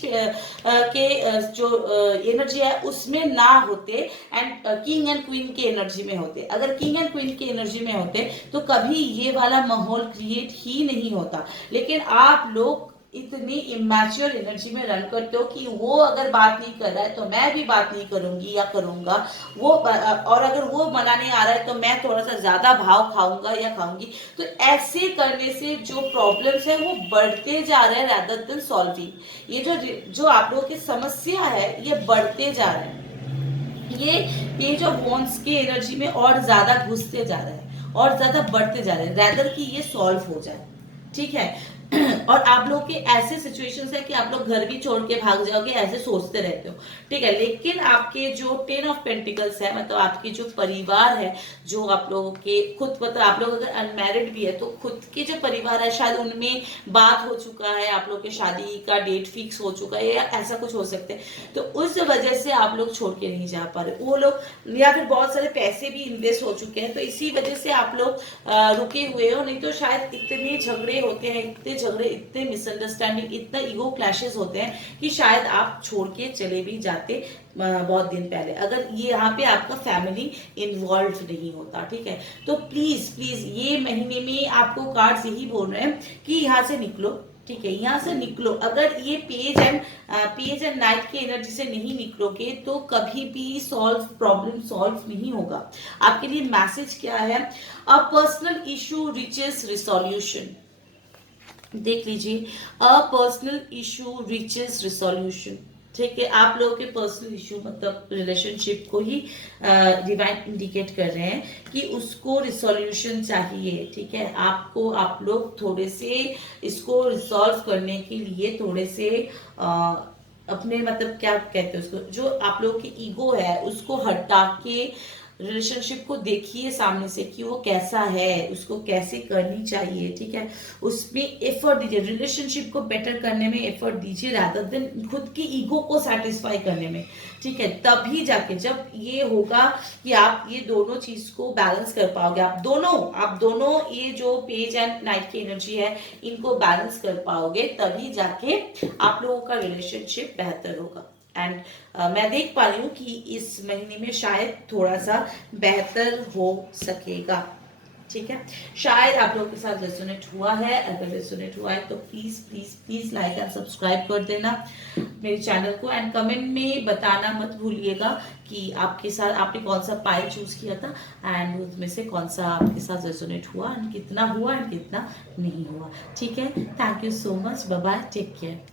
के जो एनर्जी है उसमें ना होते, एंड किंग एंड क्वीन की एनर्जी में होते। अगर किंग एंड क्वीन की एनर्जी में होते तो कभी ये वाला माहौल क्रिएट ही नहीं होता। लेकिन आप लोग इतनी इमैच्योर एनर्जी में रन करते हो कि वो अगर बात नहीं कर रहा है तो मैं भी बात नहीं करूंगी या करूंगा, वो और अगर वो मनाने आ रहा है तो मैं थोड़ा सा ज्यादा भाव खाऊंगा या खाऊंगी। तो ऐसे करने से जो प्रॉब्लम्स है वो बढ़ते जा रहे हैं rather than सॉल्विंग। ये जो आप लोगों की समस्या है ये बढ़ते जा रहे हैं, ये पेज ऑफ वॉन्ड्स के एनर्जी में और ज्यादा घुसते जा रहे हैं और ज्यादा बढ़ते जा रहे हैं, रैदर कि ये सॉल्व हो जाए, ठीक है। और आप लोग के ऐसे सिचुएशंस है कि आप लोग घर भी छोड़ के भाग जाओगे, ऐसे सोचते रहते हो, ठीक है। लेकिन आपके जो 10 ऑफ पेंटिकल्स है, मतलब आपके जो परिवार है, जो आप लोगों के खुद, मतलब आप लोग अगर अनमैरिड भी है तो खुद के जो परिवार है शायद उनमें बात हो चुका है, आप लोग के शादी का डेट फिक्स हो चुका है या ऐसा कुछ हो सकता है, तो उस वजह से आप लोग छोड़ के नहीं जा पा रहे वो लोग, या फिर बहुत सारे पैसे भी इन्वेस्ट हो चुके हैं तो इसी वजह से आप लोग रुके हुए हो। नहीं तो शायद इतने झगड़े होते हैं, इतने झगड़े, इतने मिसअंडरस्टैंडिंग, इतना ईगो क्लैशेस होते हैं कि शायद आप छोड़ के चले भी जाते बहुत दिन पहले, अगर ये यहाँ पे आपका फैमिली इन्वॉल्व नहीं होता, ठीक है। तो प्लीज प्लीज ये महीने में आपको कार्ड्स यही बोल रहे हैं कि यहाँ से निकलो, ठीक है, यहाँ से निकलो। अगर ये पेज एंड नाइट की एनर्जी से नहीं निकलोगे तो कभी भी प्रॉब्लम सॉल्व नहीं होगा। आपके लिए मैसेज क्या है? A personal issue reaches resolution. देख लीजिए, a personal issue reaches resolution. ठीक है, आप लोगों के पर्सनल इशू मतलब रिलेशनशिप को ही डिवाइन इंडिकेट कर रहे हैं कि उसको रिसोल्यूशन चाहिए। ठीक है, आपको आप लोग थोड़े से इसको रिसॉल्व करने के लिए थोड़े से अपने मतलब क्या कहते हैं उसको, जो आप लोगों की ईगो है उसको हटा के रिलेशनशिप को देखिए सामने से कि वो कैसा है, उसको कैसे करनी चाहिए। ठीक है, उसमें एफर्ट दीजिए, रिलेशनशिप को बेटर करने में एफर्ट दीजिए रादर देन खुद की ईगो को सेटिस्फाई करने में। ठीक है, तभी जाके जब ये होगा कि आप ये दोनों चीज को बैलेंस कर पाओगे, आप दोनों ये जो पेज एंड नाइट की एनर्जी है इनको बैलेंस कर पाओगे, तभी जाके आप लोगों का रिलेशनशिप बेहतर होगा। एंड मैं देख पा रही हूँ कि इस महीने में शायद थोड़ा सा बेहतर हो सकेगा। ठीक है, शायद आप लोगों के साथ रेजोनेट हुआ है। अगर रेजोनेट हुआ है तो please please please like and subscribe कर देना मेरे चैनल को, एंड कमेंट में बताना मत भूलिएगा कि आपके साथ आपने कौन सा पाइल चूज किया था एंड उसमें से कौन सा आपके साथ रेजोनेट हुआ एंड कितना नहीं हुआ। ठीक है, thank you so much, bye bye, take care.